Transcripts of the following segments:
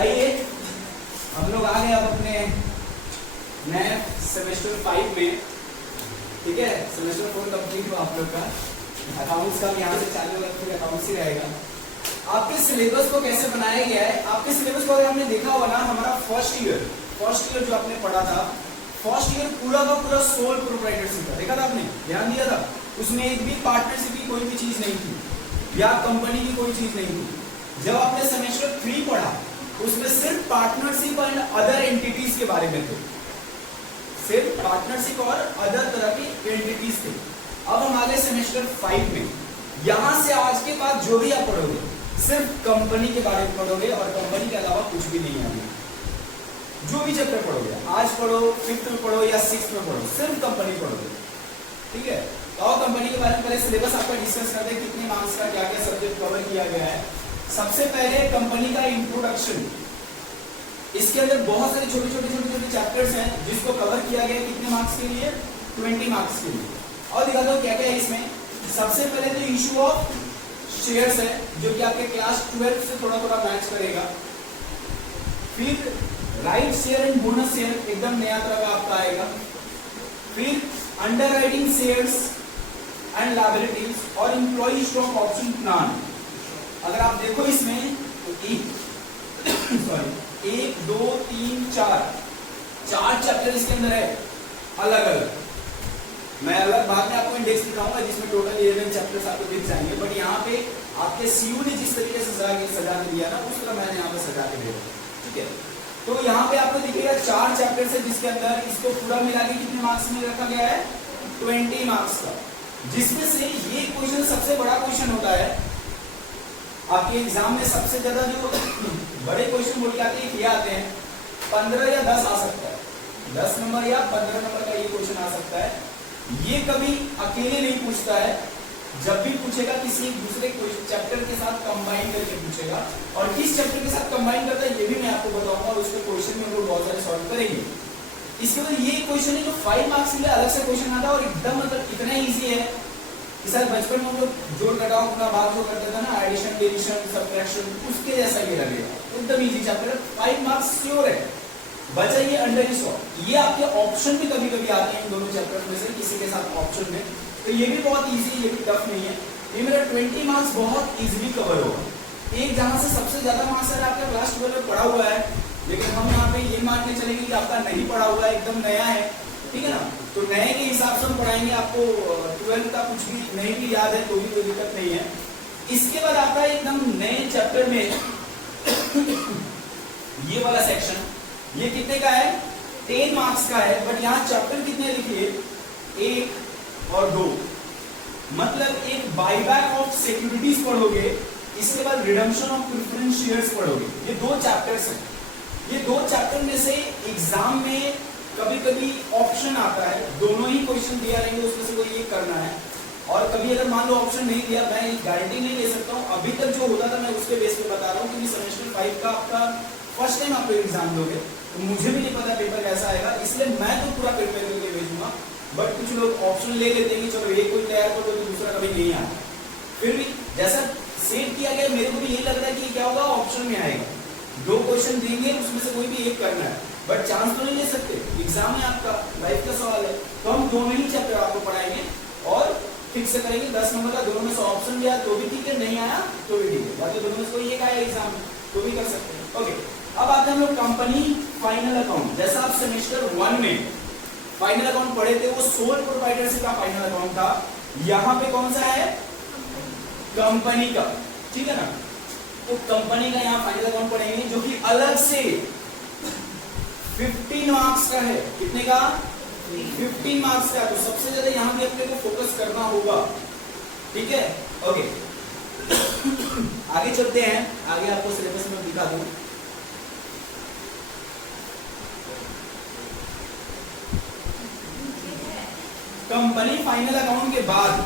आइए हम लोग आ गए अब अपने नए सेमेस्टर 5 में। ठीक है, सेमेस्टर 4 कंप्लीट हुआ आप लोग का। अकाउंट्स का यहाँ से चालू होगा, फिर अकाउंट्स ही रहेगा। आपके सिलेबस को कैसे बनाया गया है, आपके सिलेबस को अगर हमने देखा होगा ना, हमारा फर्स्ट ईयर जो आपने पढ़ा था, फर्स्ट ईयर पूरा का पूरा सोल प्रोप्राइटरशिप था। देखा था आपने, ध्यान दिया था? उसमें एक भी पार्टनरशिप की कोई भी चीज नहीं थी या कंपनी की कोई चीज नहीं थी। जब आपने सेमेस्टर 3 पढ़ा, उसमें सिर्फ पार्टनरशिप एंड अदर एंटिटीज के बारे में थे, सिर्फ पार्टनरशिप और अदर तरह की एंटिटीज थे। अब हम आगे सेमेस्टर 5 में, यहां से आज के बाद जो भी आप पढ़ोगे सिर्फ कंपनी के बारे में पढ़ोगे और कंपनी के अलावा कुछ भी नहीं है। जो भी चैप्टर पढ़ोगे, आज पढ़ो, 5th में पढ़ो या 6th में पढ़ो, सिर्फ कंपनी पढ़ोगे। ठीक है, तो आओ कंपनी के बारे में पहले सिलेबस आपका डिस्कस करते हैं, कितने मार्क्स का क्या क्या सब्जेक्ट कवर किया गया है। सबसे पहले कंपनी का इंट्रोडक्शन, इसके अंदर बहुत सारे छोटे छोटे चैप्टर्स हैं जिसको कवर किया गया है। कितने मार्क्स के लिए? 20 मार्क्स के लिए। और दिखा दो क्या क्या है इसमें। सबसे पहले तो इशू ऑफ शेयर्स है, जो कि आपके क्लास 12 से थोड़ा थोड़ा मैच करेगा। फिर right share and bonus share, एकदम नया तरह का आपका आएगा। फिर under writing shares and liabilities और एम्प्लॉय स्टॉक ऑप्शन प्लान। अगर आप देखो इसमें तो 1 2 3 4 चैप्टर इसके अंदर है अलग अलग। मैं अलग बाद में आपको इंडेक्स दिखाऊंगा जिसमें टोटल 11 चैप्टर्स आपको दिख जाएंगे, बट यहाँ पे आपके सीयू ने जिस तरीके से सजा के दिया ना, उस तरह मैंने यहाँ पे सजा के दिया। ठीक है, तो यहाँ पे आपको दिखेगा 4 चैप्टर्स है जिसके अंदर इसको पूरा मिला के कितने मार्क्स में रखा गया है? 20 मार्क्स का, जिसमें से ये क्वेश्चन सबसे बड़ा क्वेश्चन होता है आपके एग्जाम में। सबसे ज्यादा जो बड़े क्वेश्चन बोल के आते हैं, ये आते हैं 15 या 10 आ सकता है, 10 नंबर या 15 नंबर का ये क्वेश्चन आ सकता है। ये कभी अकेले नहीं पूछता है, जब भी पूछेगा किसी दूसरे चैप्टर के साथ कंबाइन करके पूछेगा। और किस चैप्टर के साथ कंबाइन करता है ये भी मैं आपको बताऊंगा, और उसके क्वेश्चन में हम लोग बहुत सारे सॉल्व करेंगे। इसके बाद ये क्वेश्चन है जो 5 मार्क्स के लिए अलग से क्वेश्चन आता है, और एकदम मतलब इतना ईजी है कि सर बचपन में हम लोग जोड़ घटाव अपना भाग जो करते थे ना, एडिशन डिविजन सब्ट्रैक्शन, उसके जैसा ये लगेगा। एकदम इजी चैप्टर है, 5 मार्क्स श्योर है। बचा ये अंडर स्टॉक, ये आपके ऑप्शन भी कभी कभी आते हैं इन दोनों चैप्टर में से किसी के साथ ऑप्शन में, तो ये भी बहुत इजी, ये भी टफ नहीं है। ये मेरा 20 मार्क्स बहुत इजीली कवर होगा। एक जहां से सबसे ज्यादा मार्क्स है आपका क्लास 12 में पढ़ा हुआ है, लेकिन हम यहाँ पे ये मान के चलेंगे कि आपका नहीं पढ़ा हुआ है, एकदम नया है। ठीक है ना, तो नए के हिसाब से हम पढ़ाएंगे आपको। 12 का कुछ भी नहीं भी याद है तो भी कोई दिक्कत नहीं है। इसके बाद आता है एकदम नए चैप्टर में ये वाला सेक्शन। ये कितने का है? 10 मार्क्स का है, बट यहाँ चैप्टर कितने लिखिए? 1 और 2। मतलब एक बायबैक ऑफ सिक्योरिटीज पढ़ोगे, इसके बाद रिडम्पशन ऑफ प्रेफरेंस शेयर्स पढ़ोगे। ये 2 चैप्टर्स हैं। ये 2 चैप्टर में से एग्जाम में कभी कभी ऑप्शन आता है, दोनों ही क्वेश्चन दिया रहेंगे, उसमें से कोई एक करना है। और कभी अगर मान लो ऑप्शन नहीं दिया, मैं गारंटी नहीं ले सकता हूँ। अभी तक जो होता था मैं उसके बेस पे बता रहा हूँ, क्योंकि सेमेस्टर 5 का आपका फर्स्ट टाइम आप एग्जाम दोगे, तो मुझे भी नहीं पता पेपर कैसा आएगा, इसलिए मैं तो पूरा प्रिपेयर करके भेजूंगा। बट कुछ लोग ऑप्शन ले लेते हैं कि चलो ये कोई तैयार कर दो तो दूसरा कभी नहीं आता। फिर भी जैसा सेट किया गया, मेरे को भी यही लग रहा है कि क्या होगा, ऑप्शन में आएगा। 2 क्वेश्चन देंगे, उसमें से कोई भी एक करना है, बट चांस तो नहीं ले सकते, एग्जाम है आपका, लाइफ का सवाल है। तो हम दोनों ही चैप्टर आपको पढ़ाएंगे और फिक्स करेंगे 10 नंबर का। दोनों में से ऑप्शन भी आया तो भी ठीक है, नहीं आया तो भी ठीक है, बाकी दोनों में से कोई एक आया एग्जाम में तो भी कर सकते हैं। ओके, अब आते हैं हम लोग कंपनी फाइनल अकाउंट। जैसा आप सेमेस्टर 1 में फाइनल अकाउंट पढ़े थे, वो सोल प्रोप्राइटरशिप का फाइनल अकाउंट था। यहाँ पे कौन सा है? कंपनी का। ठीक है ना, तो कंपनी का यहाँ फाइनल अकाउंट पढ़ेंगे, जो कि अलग से 15 मार्क्स का है। कितने का? 15 मार्क्स का। तो सबसे ज्यादा यहाँ पे अपने को फोकस करना होगा। ठीक है, ओके। आगे चलते हैं, आगे आपको सिलेबस में दिखा दूं। कंपनी फाइनल अकाउंट के बाद,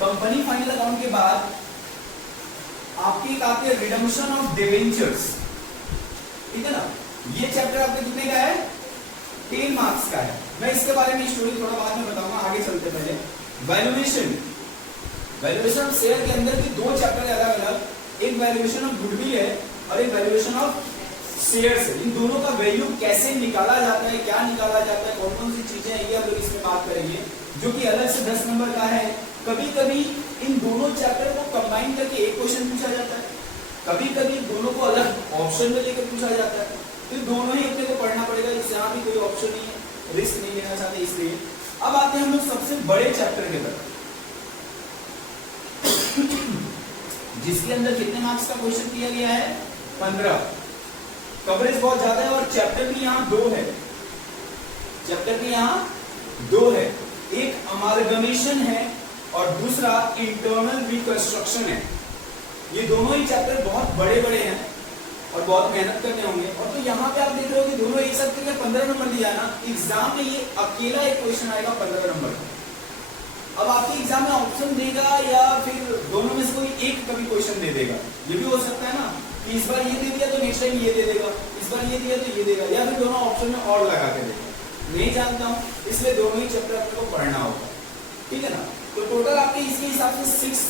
कंपनी फाइनल अकाउंट के बाद आपकी आती है रिडम्पशन ऑफ डिवेंचर्स। ठीक है ना, ये चैप्टर आपके कितने का है? 10 मार्क्स का है। मैं इसके बारे में स्टोरी थोड़ा बाद में बताऊंगा, आगे चलते पहले वैल्यूएशन। वैल्यूएशन ऑफ शेयर के अंदर भी 2 चैप्टर अलग अलग, एक वैल्यूएशन ऑफ गुडविल है और एक वैल्यूएशन ऑफ शेयर्स है। इन दोनों का वैल्यू कैसे निकाला जाता है, क्या निकाला जाता है, कौन कौन सी चीजें हैं, ये हम लोग इसमें बात करेंगे, जो कि अलग से 10 नंबर का है। कभी कभी इन दोनों चैप्टर को कंबाइन करके एक क्वेश्चन पूछा जाता है, कभी कभी दोनों को अलग ऑप्शन में लेकर पूछा जाता है। तो दोनों ही अपने को पढ़ना पड़ेगा, यहाँ भी कोई ऑप्शन नहीं है, रिस्क नहीं लेना चाहते इसलिए। अब आते हैं हम लोग सबसे बड़े चैप्टर के तरफ, जिसके अंदर कितने मार्क्स का क्वेश्चन दिया गया है, 15। कवरेज बहुत ज्यादा है और चैप्टर भी यहाँ 2 है, चैप्टर भी यहाँ 2 है। एक अमालगमेशन है और दूसरा इंटरनल रिकंस्ट्रक्शन है। ये दोनों ही चैप्टर बहुत बड़े बड़े हैं और बहुत मेहनत करने होंगे। और तो यहाँ पे आप देख रहे हो कि दोनों एक साथ करके 15 नंबर दिया है ना, एग्जाम में ये अकेला एक क्वेश्चन आएगा 15 नंबर का। अब आपके एग्जाम में ऑप्शन देगा या फिर दोनों में से कोई एक कभी क्वेश्चन दे देगा, ये भी हो सकता है ना कि इस बार ये दे दिया तो नेक्स्ट टाइम ये दे देगा, इस बार ये दिया तो ये देगा, या फिर दोनों ऑप्शन में और लगा के देगा, नहीं जानता हूँ, इसलिए दोनों ही चैप्टर आपको पढ़ना होगा, ठीक है ना। तो टोटल आपके इसी हिसाब से 6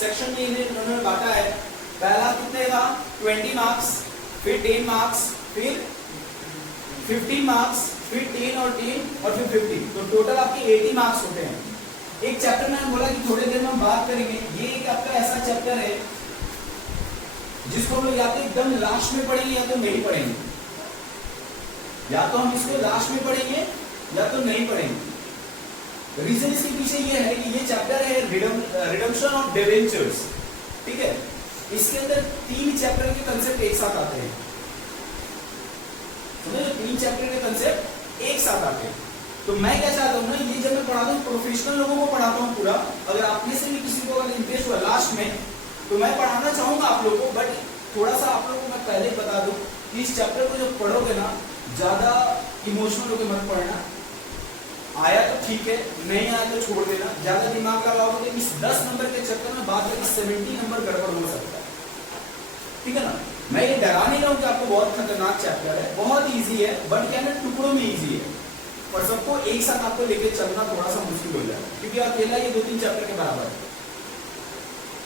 सेक्शन में इन्होंने बांटा है। पहला कितने का 20 मार्क्स, फिर 10 मार्क्स, फिर 15 मार्क्स, फिर 10 और 10 और फिर 50, तो टोटल आपके 80 मार्क्स होते हैं। एक चैप्टर में बोला कि थोड़ी देर में हम बात करेंगे, ये एक आपका ऐसा चैप्टर है जिसको हम लोग या तो एकदम लास्ट में पढ़ेंगे या तो नहीं पढ़ेंगे, या तो हम इसको लास्ट में पढ़ेंगे या तो नहीं पढ़ेंगे। रीजन इसके पीछे ये है कि ये चैप्टर है रिडम्पशन ऑफ डिबेंचर्स, ठीक है। इसके अंदर 3 चैप्टर के कंसेप्ट एक साथ आते हैं, समझे, 3 चैप्टर के कंसेप्ट एक साथ आते हैं। तो मैं क्या चाहता हूँ ना, ये जब मैं पढ़ाता हूँ प्रोफेशनल लोगों को पढ़ाता हूँ पूरा, अगर आप में से भी किसी को अगर इंटरेस्ट हुआ लास्ट में, तो मैं पढ़ाना चाहूंगा आप लोगों को, बट थोड़ा सा आप लोगों को मैं पहले बता दूं कि इस चैप्टर को जब पढ़ोगे ना, ज्यादा इमोशनल होकर मत पढ़ना। आया तो ठीक है, नहीं आया तो छोड़ देना, ज्यादा दिमाग लगाओगे तो इस 10 नंबर के चक्कर में बात करके 70 नंबर गड़बड़ हो सकता है, ठीक है ना। मैं ये डरा नहीं रहा हूँ कि आपको बहुत खतरनाक चैप्टर है, बहुत ईजी है, बट क्या है टुकड़ों में ईजी है, और सबको एक साथ आपको लेके चलना थोड़ा सा मुश्किल हो जाए, क्योंकि अकेला ये 2-3 चैप्टर के बराबर है।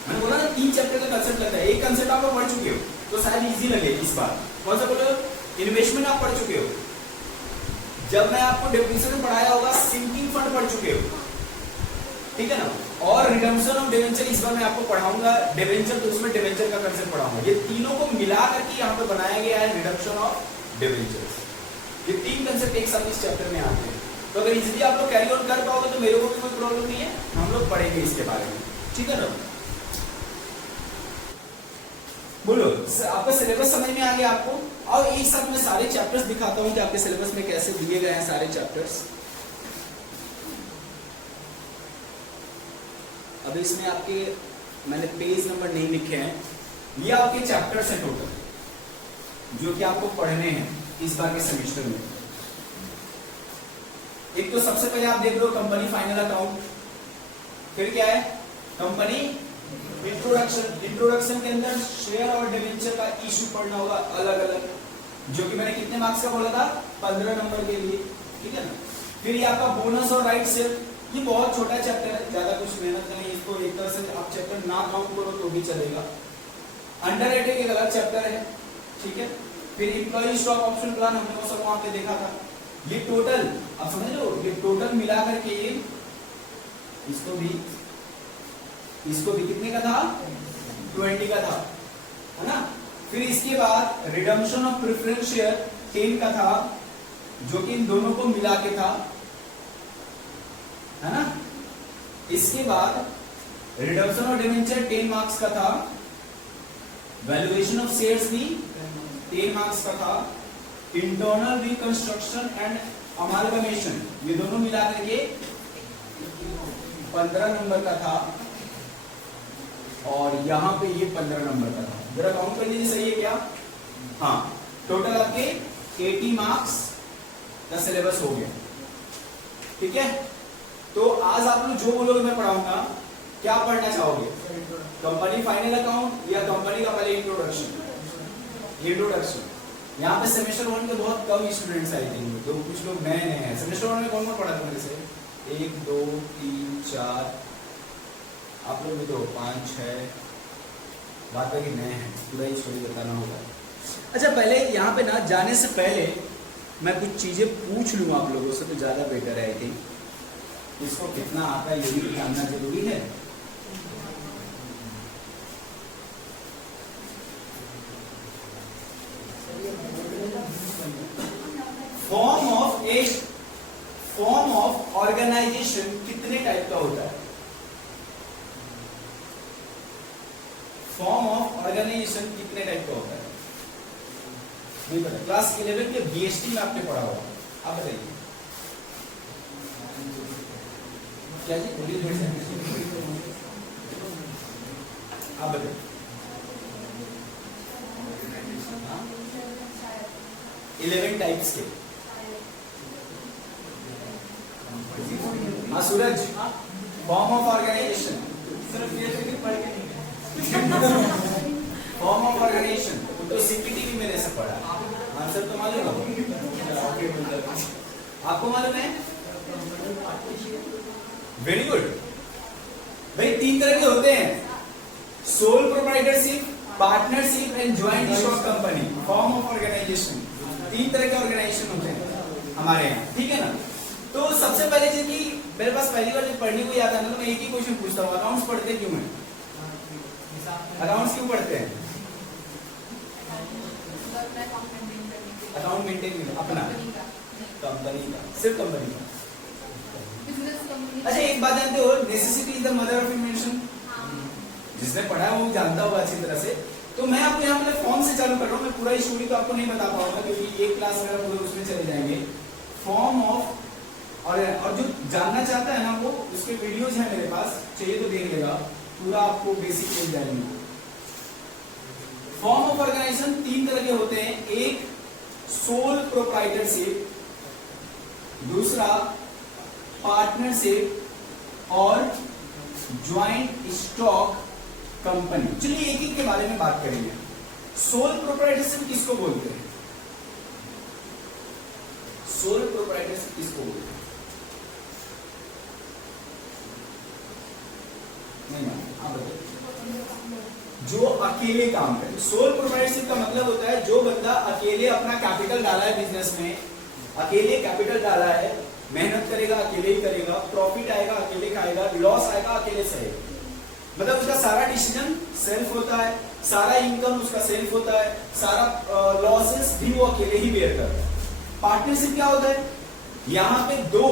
मैंने बोला ना 3 चैप्टर का कंसेप्ट लगता है, एक कंसेप्ट आप पढ़ चुके हो तो शायद इजी लगे इस बार। कौन सा बोलो, इन्वेस्टमेंट आप पढ़ चुके हो, जब मैं आपको डेफिनेशन में पढ़ाया होगा सिंकिंग फंड पढ़ चुके हो, ठीक है ना। और रिडम्पशन ऑफ डिबेंचर इस बार मैं आपको पढ़ाऊंगा, डिबेंचर तो उसमें डिबेंचर का कंसेप्ट पढ़ाऊंगा। ये तीनों को मिला करके यहाँ पे बनाया गया है रिडम्पशन ऑफ डिबेंचर्स। ये 3 कंसेप्ट एक साथ इस चैप्टर में आते हैं, तो अगर इजीली आप लोग कैरी ऑन कर पाओगे तो मेरे को भी कोई प्रॉब्लम नहीं है, हम लोग पढ़ेंगे इसके बारे में, ठीक है ना। बोलो आपका सिलेबस समझ में आ गया आपको, और एक साथ मैं सारे चैप्टर्स दिखाता हूँ कि आपके सिलेबस में कैसे दिए गए हैं सारे चैप्टर्स। अब इसमें आपके मैंने पेज नंबर नहीं लिखे हैं, ये आपके चैप्टर्स हैं टोटल जो कि आपको पढ़ने हैं इस बार के सेमेस्टर में। एक तो सबसे पहले आप देख रहे हो कंपनी फाइनल अकाउंट, फिर क्या है कंपनी इंट्रोडक्शन। इंट्रोडक्शन के अंदर शेयर और डिबेंचर का इशू पढ़ना होगा अलग अलग, जो कि मैंने कितने मार्क्स का बोला था 15 नंबर के लिए, ठीक है ना। फिर ये आपका बोनस और राइट शेयर, ये बहुत छोटा चैप्टर है, ज्यादा कुछ मेहनत नहीं, इसको एक तरह से आप चैप्टर ना काउंट करो तो भी चलेगा। अंडरराइटिंग एक अलग चैप्टर है, ठीक है। फिर एम्प्लॉय स्टॉक ऑप्शन प्लान हमने वो सब वहां पे देखा था। ये टोटल आप समझ लो, ये टोटल मिला करके ये इसको भी कितने का था 20 का था, है ना। फिर इसके बाद रिडम्पशन ऑफ प्रेफरेंस शेयर 10 का था, जो कि इन दोनों को मिला के था, है ना। इसके बाद रिडम्पशन ऑफ डिबेंचर 10 मार्क्स का था, वैल्यूएशन ऑफ शेयर्स भी 10 मार्क्स का था, इंटरनल रिकंस्ट्रक्शन एंड अमालगमेशन ये दोनों मिला करके 15 नंबर का था, और यहां पे ये 15 नंबर का था। जरा काउंट कर लीजिए, सही है क्या? हाँ, टोटल आपके 80 मार्क्स का सिलेबस हो गया, ठीक है। तो आज आप लोग जो बोलोगे मैं पढ़ाऊंगा, क्या पढ़ना चाहोगे, कंपनी फाइनल अकाउंट या कंपनी का पहले इंट्रोडक्शन? इंट्रोडक्शन। यहाँ पे सेमेस्टर 1 के बहुत कम स्टूडेंट्स आए थे, तो कुछ लोग नए नए हैं। सेमेस्टर 1 में कौन कौन पढ़ा था मेरे से? 1 2 3 4, आप लोग भी तो 5 6 बात है कि नए हैं, पूरा ही स्टोरी बताना होगा। अच्छा पहले यहाँ पे ना जाने से पहले मैं कुछ चीजें पूछ लूँ आप लोगों से तो ज्यादा बेटर है। आई थिंक इसको कितना आता है ये भी जानना जरूरी है। फॉर्म ऑफ ऑर्गेनाइजेशन कितने टाइप का होता है? फॉर्म ऑफ ऑर्गेनाइजेशन कितने टाइप का होता है? नहीं पता। क्लास 11 के बीएसटी में आपने पढ़ा होगा, आप बताइए क्या जी? बोलिए आप बताइए। 11 टाइप्स के। हाँ सूरज, फॉर्म ऑफ ऑर्गेनाइजेशन सिर्फ ये पढ़ के नहीं फॉर्म ऑफ ऑर्गेनाइजेशन तो सीपीटी भी मेरे से पढ़ा। आंसर तो मालूम है आपको? मालूम है? वेरी गुड भाई। 3 तरह के होते हैं, sole proprietorship, partnership and joint stock company. Form of organisation 3 तरह के ऑर्गेनाइजेशन होते हैं हमारे यहाँ, ठीक है ना? तो सबसे पहले जो कि मेरे पास पहली बार जब पढ़ने को याद आना तो मैं एक ही क्वेश्चन पूछता हूँ, अकाउंट्स पढ़ते क्यों हैं? अकाउंट्स क्यों पढ़ते हैं? अकाउंट मेंटेन करना अपना कंपनी का, सिर्फ कंपनी का। अच्छा एक बात जानते हो, necessity is the mother of invention. जिसने पढ़ा है वो जानता होगा अच्छी तरह से। तो मैं आपको यहाँ पे फॉर्म से चालू कर रहा हूँ। मैं पूरा स्टोरी तो आपको नहीं बता पाऊंगा क्योंकि एक क्लास मेरा पूरा उसमें चले जाएंगे। फॉर्म ऑफ और जो जानना चाहता है ना वो उसके वीडियोज हैं मेरे पास, चाहिए तो देख लेगा, पूरा आपको बेसिक मिल जाएंगे। फॉर्म ऑफ ऑर्गेनाइजेशन 3 तरह के होते हैं, एक सोल प्रोप्राइटरशिप, दूसरा पार्टनरशिप और ज्वाइंट स्टॉक कंपनी। चलिए एक एक के बारे में बात करेंगे। सोल प्रोप्राइटरशिप किसको बोलते हैं? सोल प्रोप्राइटरशिप किसको बोलते हैं? नहीं आप बताइए। जो अकेले काम करे। सोल प्रोप्राइटरशिप का मतलब होता है जो बंदा अकेले अपना कैपिटल डाला है बिजनेस में, अकेले कैपिटल डाला है, मेहनत करेगा अकेले ही करेगा, प्रॉफिट आएगा अकेले खाएगा, लॉस आएगा अकेले सहेगा। मतलब उसका सारा डिसीजन सेल्फ होता है, सारा इनकम उसका सेल्फ होता है, सारा लॉसेस भी वो अकेले ही बेयर करता है। पार्टनरशिप क्या होता है? यहाँ पे 2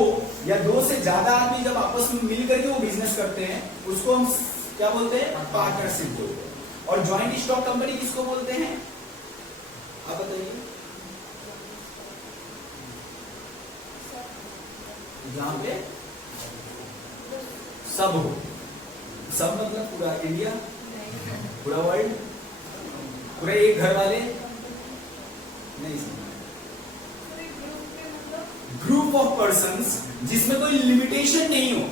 या 2 से ज्यादा आदमी जब आपस में मिलकर के वो बिजनेस करते हैं उसको हम क्या बोलते हैं? पार्टनरशिप बोलते हैं। और ज्वाइंट स्टॉक कंपनी किसको बोलते हैं? आप बताइए। जहां पे सब हो, सब मतलब पूरा इंडिया, पूरा वर्ल्ड, पूरे एक घर वाले नहीं समझ। ग्रुप ऑफ पर्संस जिसमें कोई लिमिटेशन नहीं हो,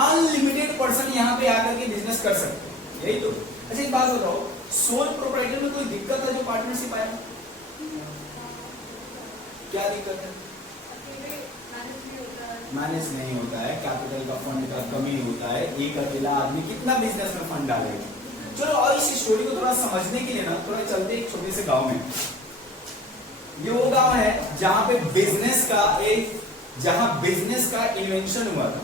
अनलिमिटेड पर्सन यहाँ पे आकर के बिजनेस कर सकते हैं, यही तो। अच्छा एक बात बताओ, सोल प्रोप्राइटर में कोई दिक्कत है जो पार्टनरशिप आया? क्या दिक्कत है? मैनेज नहीं होता है, कैपिटल का फंड का कमी होता है, एक अकेला आदमी कितना बिजनेस में फंड डालेगा? चलो और इस स्टोरी को थोड़ा समझने के लिए ना थोड़ा चलते एक छोटे से गांव में। ये वो गांव है जहां पे बिजनेस का इन्वेंशन हुआ था।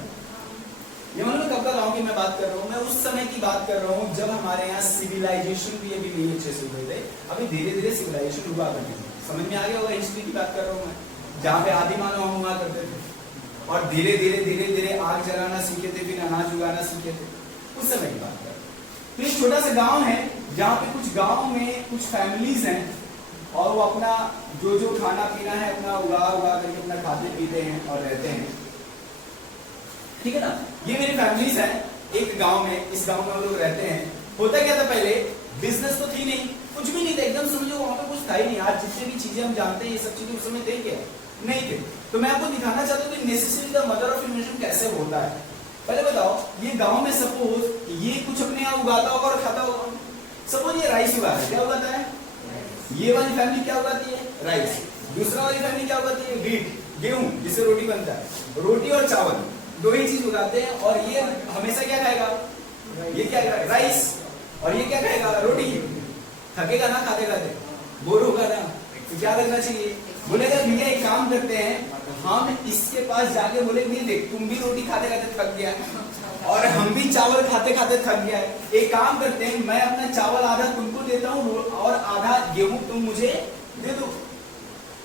ये मालूम कब का गांव की मैं बात कर रहा हूँ? मैं उस समय की बात कर रहा हूँ जब हमारे यहाँ सिविलाइजेशन भी अभी नहीं अच्छे से हुए थे। अभी धीरे धीरे सिविलाइजेशन हुआ करती थी। समझ में आ गया होगा, हिस्ट्री की बात कर रहा हूँ मैं, जहाँ पे आदि मानव हम हुआ करते थे और धीरे धीरे आग जलाना सीखे थे, फिर अनाज उगाना सीखे थे। उस समय की बात कर रहा हूँ। तो एक छोटा सा गाँव है जहाँ पे कुछ गाँव में कुछ फैमिलीज हैं और वो अपना जो खाना पीना है अपना उगा करके अपना खाते पीते हैं और रहते हैं, ठीक है ना। ये मेरी फैमिलीज है एक गांव में, इस गांव में हम लोग रहते हैं। होता क्या था पहले, बिजनेस तो थी नहीं, कुछ भी नहीं था, एकदम समझो वहां पे कुछ था ही नहीं। आज जितने भी चीजें हम जानते हैं ये सब चीजें उस समय थे क्या? नहीं थे। तो मैं आपको दिखाना चाहता हूँ कि necessity the mother of invention कैसे होता है। पहले बताओ, ये गाँव में सपोज ये कुछ अपने यहाँ उगाता होगा और खाता होगा। सपोज ये राइस उगाता है, क्या उगाता है? ये वाली फैमिली क्या उगाती है? राइस। दूसरा वाली फैमिली क्या उगाती है? व्हीट, गेहूं जिससे रोटी बनता है। रोटी और चावल 2 ही चीज उगाते हैं और ये हमेशा क्या खाएगा? ये क्या खाएगा? राइस। और ये क्या खाएगा, रोटी। थकेगा ना खाते खाते, बोर होगा ना, तो क्या करना चाहिए, बोलेगा भैया एक काम करते हैं, हम इसके पास जाके बोलेंगे देख तुम भी रोटी खाते खाते थक गया और हम भी चावल खाते खाते थक गया है, एक काम करते हैं मैं अपना चावल आधा तुमको देता हूँ और आधा गेहूं तुम मुझे दे दो,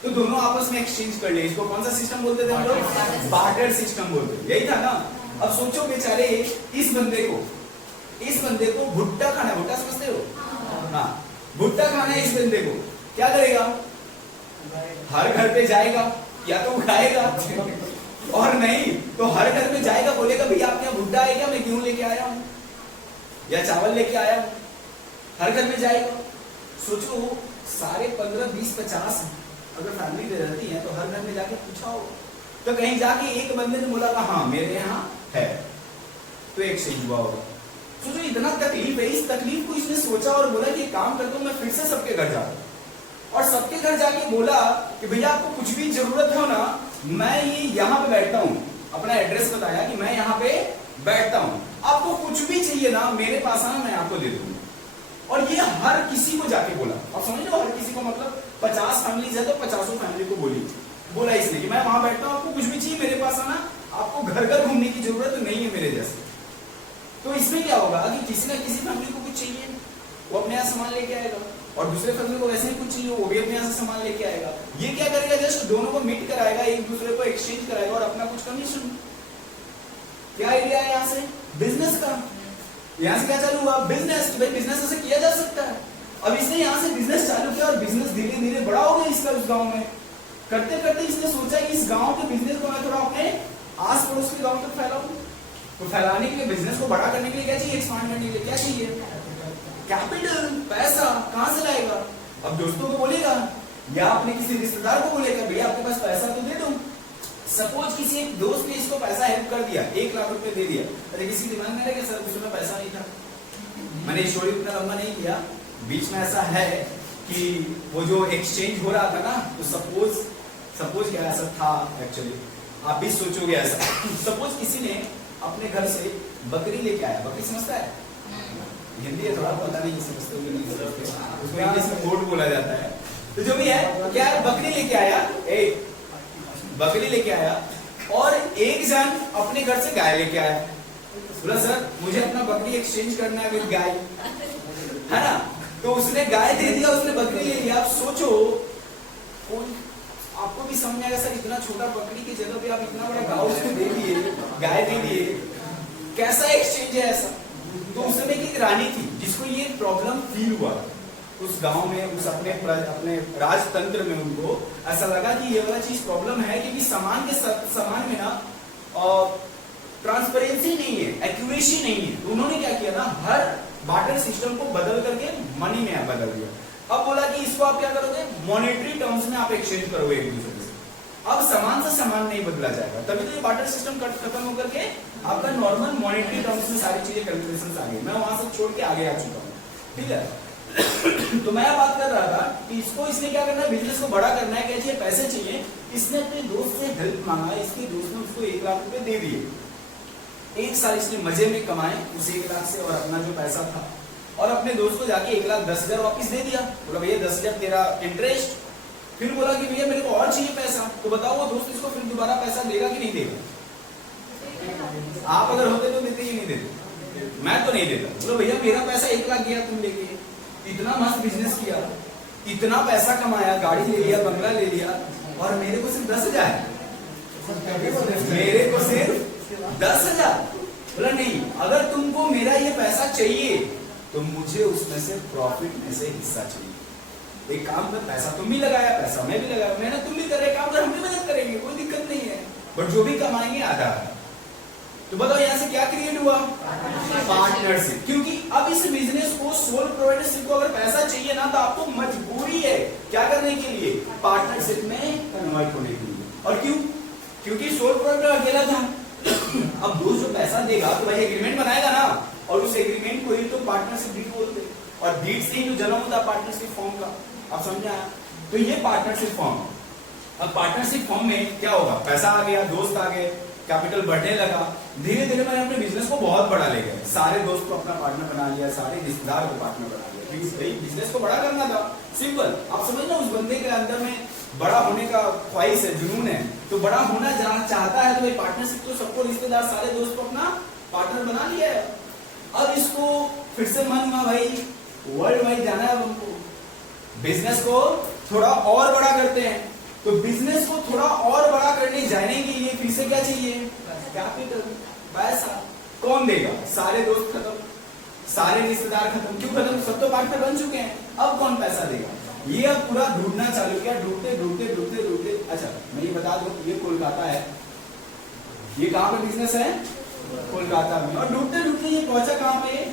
तो दोनों आपस में एक्सचेंज कर ले। इसको कौन सा सिस्टम बोलते थे हम लोग, बार्टर सिस्टम बोलते, यही था ना। अब सोचो बेचारे इस बंदे को भुट्टा खाना है, भुट्टा समझते हो, हाँ भुट्टा खाना है इस बंदे को, क्या करेगा, हर घर पे जाएगा या तो खाएगा और नहीं तो हर घर में जाएगा, बोलेगा भैया आपके यहाँ भुट्टा है क्या, मैं गेहूं लेके आया हूँ या चावल लेके आया हूँ, हर घर में जाएगा। सोचो सारे 15, 20, 50 अगर फैमिली में रहती है तो हर घर में जाके पूछा हो, तो कहीं जाके एक बंदे ने बोला हाँ मेरे यहाँ है, तो एक्सचेंज हुआ होगा। सोचो इतना तकलीफ है, इस तकलीफ को इसने सोचा और बोला कि काम करता हूँ मैं फिर से सबके घर जाता हूँ, और सबके घर जाके बोला कि भैया आपको कुछ भी जरूरत हो ना, मैं ये यहाँ पे बैठता हूँ, अपना एड्रेस बताया कि मैं यहाँ पे बैठता हूँ, आपको कुछ भी चाहिए ना मेरे पास आना मैं आपको दे दूंगा। और ये हर किसी को जाके बोला, आप समझ लो हर किसी को, मतलब 50 फैमिलीज है तो 50 फैमिली को बोला इसने कि मैं वहां बैठता हूँ, आपको कुछ भी चाहिए मेरे पास आना, आपको घर घर घूमने की जरूरत नहीं है मेरे जैसे। तो इसमें क्या होगा कि किसी ना किसी फैमिली को कुछ चाहिए वो अपने यहाँ सामान लेके आएगा, और दूसरे फैमिली को वैसे ही कुछ चाहिए वो भी अपने यहाँ से सामान लेके आएगा। ये क्या करेगा, जस्ट दोनों को मीट कराएगा, एक दूसरे को एक्सचेंज कराएगा और अपना कुछ कमीशन। क्या आइडिया है यहाँ से, बिजनेस का। यहाँ से क्या चालू हुआ, बिजनेस, भाई बिजनेस ऐसे किया जा सकता है। अब इसने यहाँ से बिजनेस चालू किया और बिजनेस धीरे धीरे बड़ा हो गया इसका उस गांव में। करते करते इसने सोचा कि इस गांव के बिजनेस को मैं थोड़ा अपने आस पड़ोस के गांव तक फैलाऊं। तो फैलाने के लिए, बिजनेस को बड़ा करने के लिए क्या चाहिए, एक्सपांड करने के लिए क्या चाहिए, कैपिटल, पैसा। कहां से लाएगा, अब दोस्तों को बोलेगा या अपने किसी रिश्तेदार को बोलेगा भैया आपके पास पैसा तो दे दो। सपोज किसी एक दोस्त ने इसको पैसा हेल्प कर दिया, 1 लाख रुपए दे दिया, अरे किसी दिमाग में रहेगा सर उसमें पैसा नहीं था। मैंने स्टोरी उतना लंबा नहीं किया, बीच में ऐसा है कि वो जो एक्सचेंज हो रहा था ना, तो सपोज क्या ऐसा था एक्चुअली, आप भी सोचोगे ऐसा। सपोज किसी ने अपने घर से बकरी लेके आया, बकरी समझता है, हिंदी है थोड़ा पता नहीं समझते होंगे, नहीं समझते, उसको इंग्लिश में गोट बोला जाता है। तो जो भी है क्या, बकरी लेके आया, बकरी लेके आया, और एक जन अपने घर से गाय लेके आया। बोला सर मुझे अपना बकरी एक्सचेंज करना है विद गाय, है ना। तो उसने गाय दे दिया, उसने बकरी ले लिया। आप सोचो आपको भी समझ आएगा सर, इतना छोटा बकरी की जगह पे आप इतना बड़ा गाय उसको दे दिए, गाय दे दिए, कैसा एक्सचेंज है ऐसा। तो उस समय की एक रानी थी जिसको ये प्रॉब्लम फील हुआ उस गांव में, उस अपने राजतंत्र में। उनको ऐसा लगा कि ये वाला चीज प्रॉब्लम है, क्योंकि सामान में ना ट्रांसपेरेंसी नहीं है, एक्यूरेसी नहीं है। तो उन्होंने क्या किया ना, हर बार्टर सिस्टम को बदल करके मनी में बदल दिया। अब बोला कि इसको आप क्या करोगे, मॉनेटरी टर्म्स में आप एक्सचेंज करोगे एक दूसरे से। अब सामान से सामान नहीं बदला जाएगा, तभी तो ये बार्टर सिस्टम खत्म होकर के आपका नॉर्मल मॉनेटरी टर्म्स में सारी चीजें कैलकुलेशन आ गई। मैं वहां से छोड़ के आगे आ चुका हूँ, ठीक है। तो मैं बात कर रहा था कि इसने क्या करना है, बिजनेस को बड़ा करना है, क्या चाहिए, पैसे चाहिए। इसने अपने दोस्त से हेल्प मांगा, इसके दोस्त ने उसको 1 लाख रुपए दे दिए। 1 साल इसने मजे में कमाए उस 1 लाख से और अपना जो पैसा था, और अपने दोस्त को जाके 1,10,000 वापिस दे दिया। बोला भैया 10,000 तेरा इंटरेस्ट। फिर बोला कि भैया मेरे को और चाहिए पैसा। तो बताओ वो दोस्त इसको फिर दोबारा पैसा देगा कि नहीं देगा? आप अगर होते तो देते ही नहीं देते, मैं तो नहीं देता। बोलो भैया मेरा पैसा 1 लाख गया तुम लेके, इतना मस्त बिजनेस किया, इतना पैसा कमाया, गाड़ी ले लिया, बंगला ले लिया, और मेरे को सिर्फ 10,000, मेरे को सिर्फ 10,000। बोला नहीं, अगर तुमको मेरा ये पैसा चाहिए तो मुझे उसमें से प्रॉफिट में से हिस्सा चाहिए। एक काम कर, पैसा तुम भी लगाया, पैसा मैं भी लगाया, मेहनत तुम भी कर रहे, काम कर हम भी मेहनत करेंगे, कोई दिक्कत नहीं है, बट जो भी कमाएंगे आधा। तो बताओ यहाँ से क्या क्रिएट हुआ, पार्टनरशिप। क्योंकि अब इस बिजनेस को, सोल प्रोवाइडरशिप को अगर पैसा चाहिए ना, तो आपको मजबूरी है क्या करने के लिए, पार्टनरशिप में कन्वर्ट होने के लिए। और क्यों? क्योंकि सोल प्रोवाइडर अकेला था। अब दोस्त जो पैसा देगा तो भाई एग्रीमेंट बनाएगा ना, और उस एग्रीमेंट को ही तो पार्टनरशिप डीड बोलते, और डीड से ही तो जन्म होता है पार्टनरशिप फॉर्म का। आप समझा? तो ये पार्टनरशिप फॉर्म। अब पार्टनरशिप फॉर्म में क्या होगा, पैसा आ गया, दोस्त आ गए, कैपिटल बढ़ने लगा, धीरे धीरे मैंने अपने बिजनेस को बहुत बड़ा ले गया। सारे दोस्त को अपना पार्टनर बना लिया, सारे रिश्तेदार को पार्टनर बना लिया, क्योंकि भाई बिजनेस को बड़ा करना था। सिंपल, आप समझ लो उस बंदे के अंदर में बड़ा होने का ख्वाहिश है, जुनून है, तो बड़ा होना जाना चाहता है, तो भाई पार्टनरशिप तो सबको, रिश्तेदार सारे दोस्त को अपना पार्टनर बना लिया है। अब इसको फिर से मन हुआ भाई वर्ल्ड वाइड जाना है, हमको बिजनेस को थोड़ा और बड़ा करते हैं। तो बिजनेस को थोड़ा और बड़ा करने जाने के लिए फिर से क्या चाहिए? कैपिटल, पैसा। कौन देगा? सारे दोस्त खत्म, सारे रिश्तेदार खत्म। क्यों खत्म? सब तो पार्टनर बन चुके हैं, अब कौन पैसा देगा? ये अब पूरा ढूंढना चालू किया, ढूंढते ढूंढते ढूंढते ढूंढते, अच्छा मैं ये बता दूं, ये कोलकाता है, ये कहां पे बिजनेस है? कोलकाता में। और ढूंढते ढूंढते ये पहुंचा कहां पे?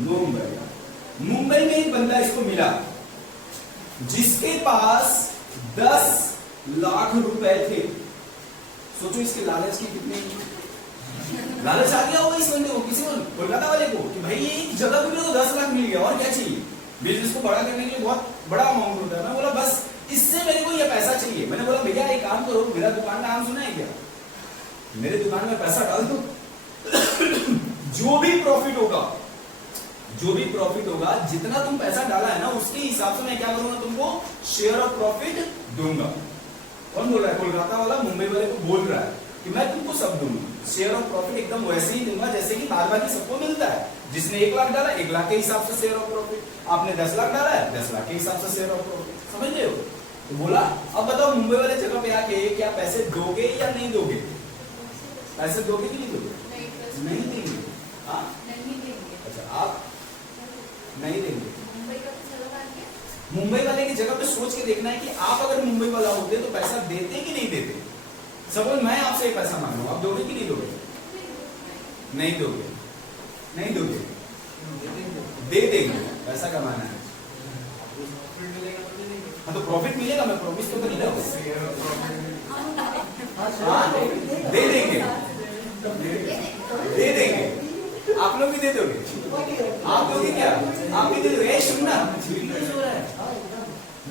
मुंबई। मुंबई में एक बंदा इसको मिला जिसके पास 10 लाख रुपए थे। सोचो इसके लालच की कितनी लालच आ गया होगा इस बंदे को, किसी को, कोलकाता वाले को, कि भाई एक जगह पे मेरे को 10 लाख मिल गया, और क्या चाहिए? बिजनेस को बड़ा करने के लिए बहुत बड़ा अमाउंट होता है। मैं बोला बस इससे मेरे को ये पैसा चाहिए। मैंने बोला भैया एक काम करो, मेरा दुकान का नाम सुना है क्या? मेरे दुकान में पैसा डाल दो, जो भी प्रॉफिट होगा, जो भी प्रॉफिट होगा, जितना तुम पैसा डाला है ना, उसके हिसाब से मैं क्या करूंगा, तुमको शेयर ऑफ प्रॉफिट दूंगा। कौन बोल रहा है? कोलकाता वाला मुंबई वाले को बोल रहा है कि मैं तुमको सब दूंगा, शेयर ऑफ प्रॉफिट एकदम वैसे ही दूंगा जैसे कि बार बार सबको मिलता है। जिसने 1 लाख डाला 1 लाख के हिसाब से शेयर ऑफ प्रॉफिट, आपने 10 लाख डाला है 10 लाख के हिसाब से शेयर ऑफ प्रॉफिट। समझ रहे हो? तो बोला अब बताओ मुंबई वाले जगह पे आके क्या पैसे दोगे या नहीं दोगे? पैसे दोगे कि नहीं दोगे? नहीं देंगे। हाँ अच्छा, आप नहीं देंगे। मुंबई वाले की जगह पे सोच के देखना है कि आप अगर मुंबई वाला होते तो पैसा देते कि नहीं देते। सपोज मैं आपसे एक पैसा मांगू, आप दोगे कि नहीं दोगे? नहीं दोगे। नहीं दोगे, दे देंगे, पैसा कमाना है। हाँ तो प्रॉफिट मिलेगा, मैं प्रॉमिस तो नहीं रहा, दे देंगे, दे देंगे। आप लोग भी दे दोगे? आप दोगे क्या? आप भी दे दोगे? सुनना हो रहा है,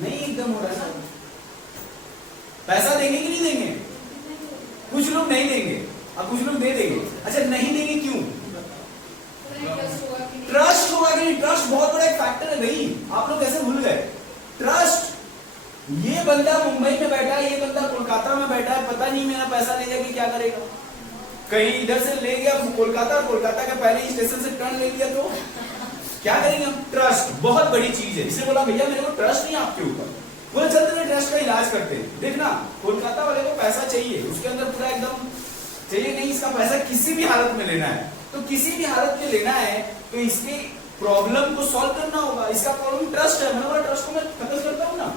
नहीं एकदम हो रहा है। पैसा देंगे कि नहीं देंगे? कुछ लोग नहीं देंगे और कुछ लोग दे देंगे। अच्छा नहीं देंगे क्यों? ट्रस्ट होगा कि नहीं? ट्रस्ट बहुत बड़ा एक फैक्टर है भाई, आप लोग कैसे भूल गए? ट्रस्ट। ये बंदा मुंबई में बैठा है, ये बंदा कोलकाता में बैठा है, पता नहीं मेरा पैसा ले जाके क्या करेगा। कहीं इधर से ले गया कोलकाता, और कोलकाता के पहले ही स्टेशन से टर्न ले लिया तो क्या करेंगे हम? ट्रस्ट बहुत बड़ी चीज है। इसलिए बोला भैया मेरे को ट्रस्ट नहीं आपके ऊपर, बोले चलते हुए ट्रस्ट का इलाज करते हैं। देखना कोलकाता वाले को पैसा चाहिए, उसके अंदर पूरा एकदम चाहिए नहीं, इसका पैसा किसी भी हालत में लेना है। तो किसी भी हालत में लेना है तो इसके प्रॉब्लम को सॉल्व करना होगा। इसका प्रॉब्लम ट्रस्ट है। मैंने बोला ट्रस्ट को मैं खत्म करता हूँ ना।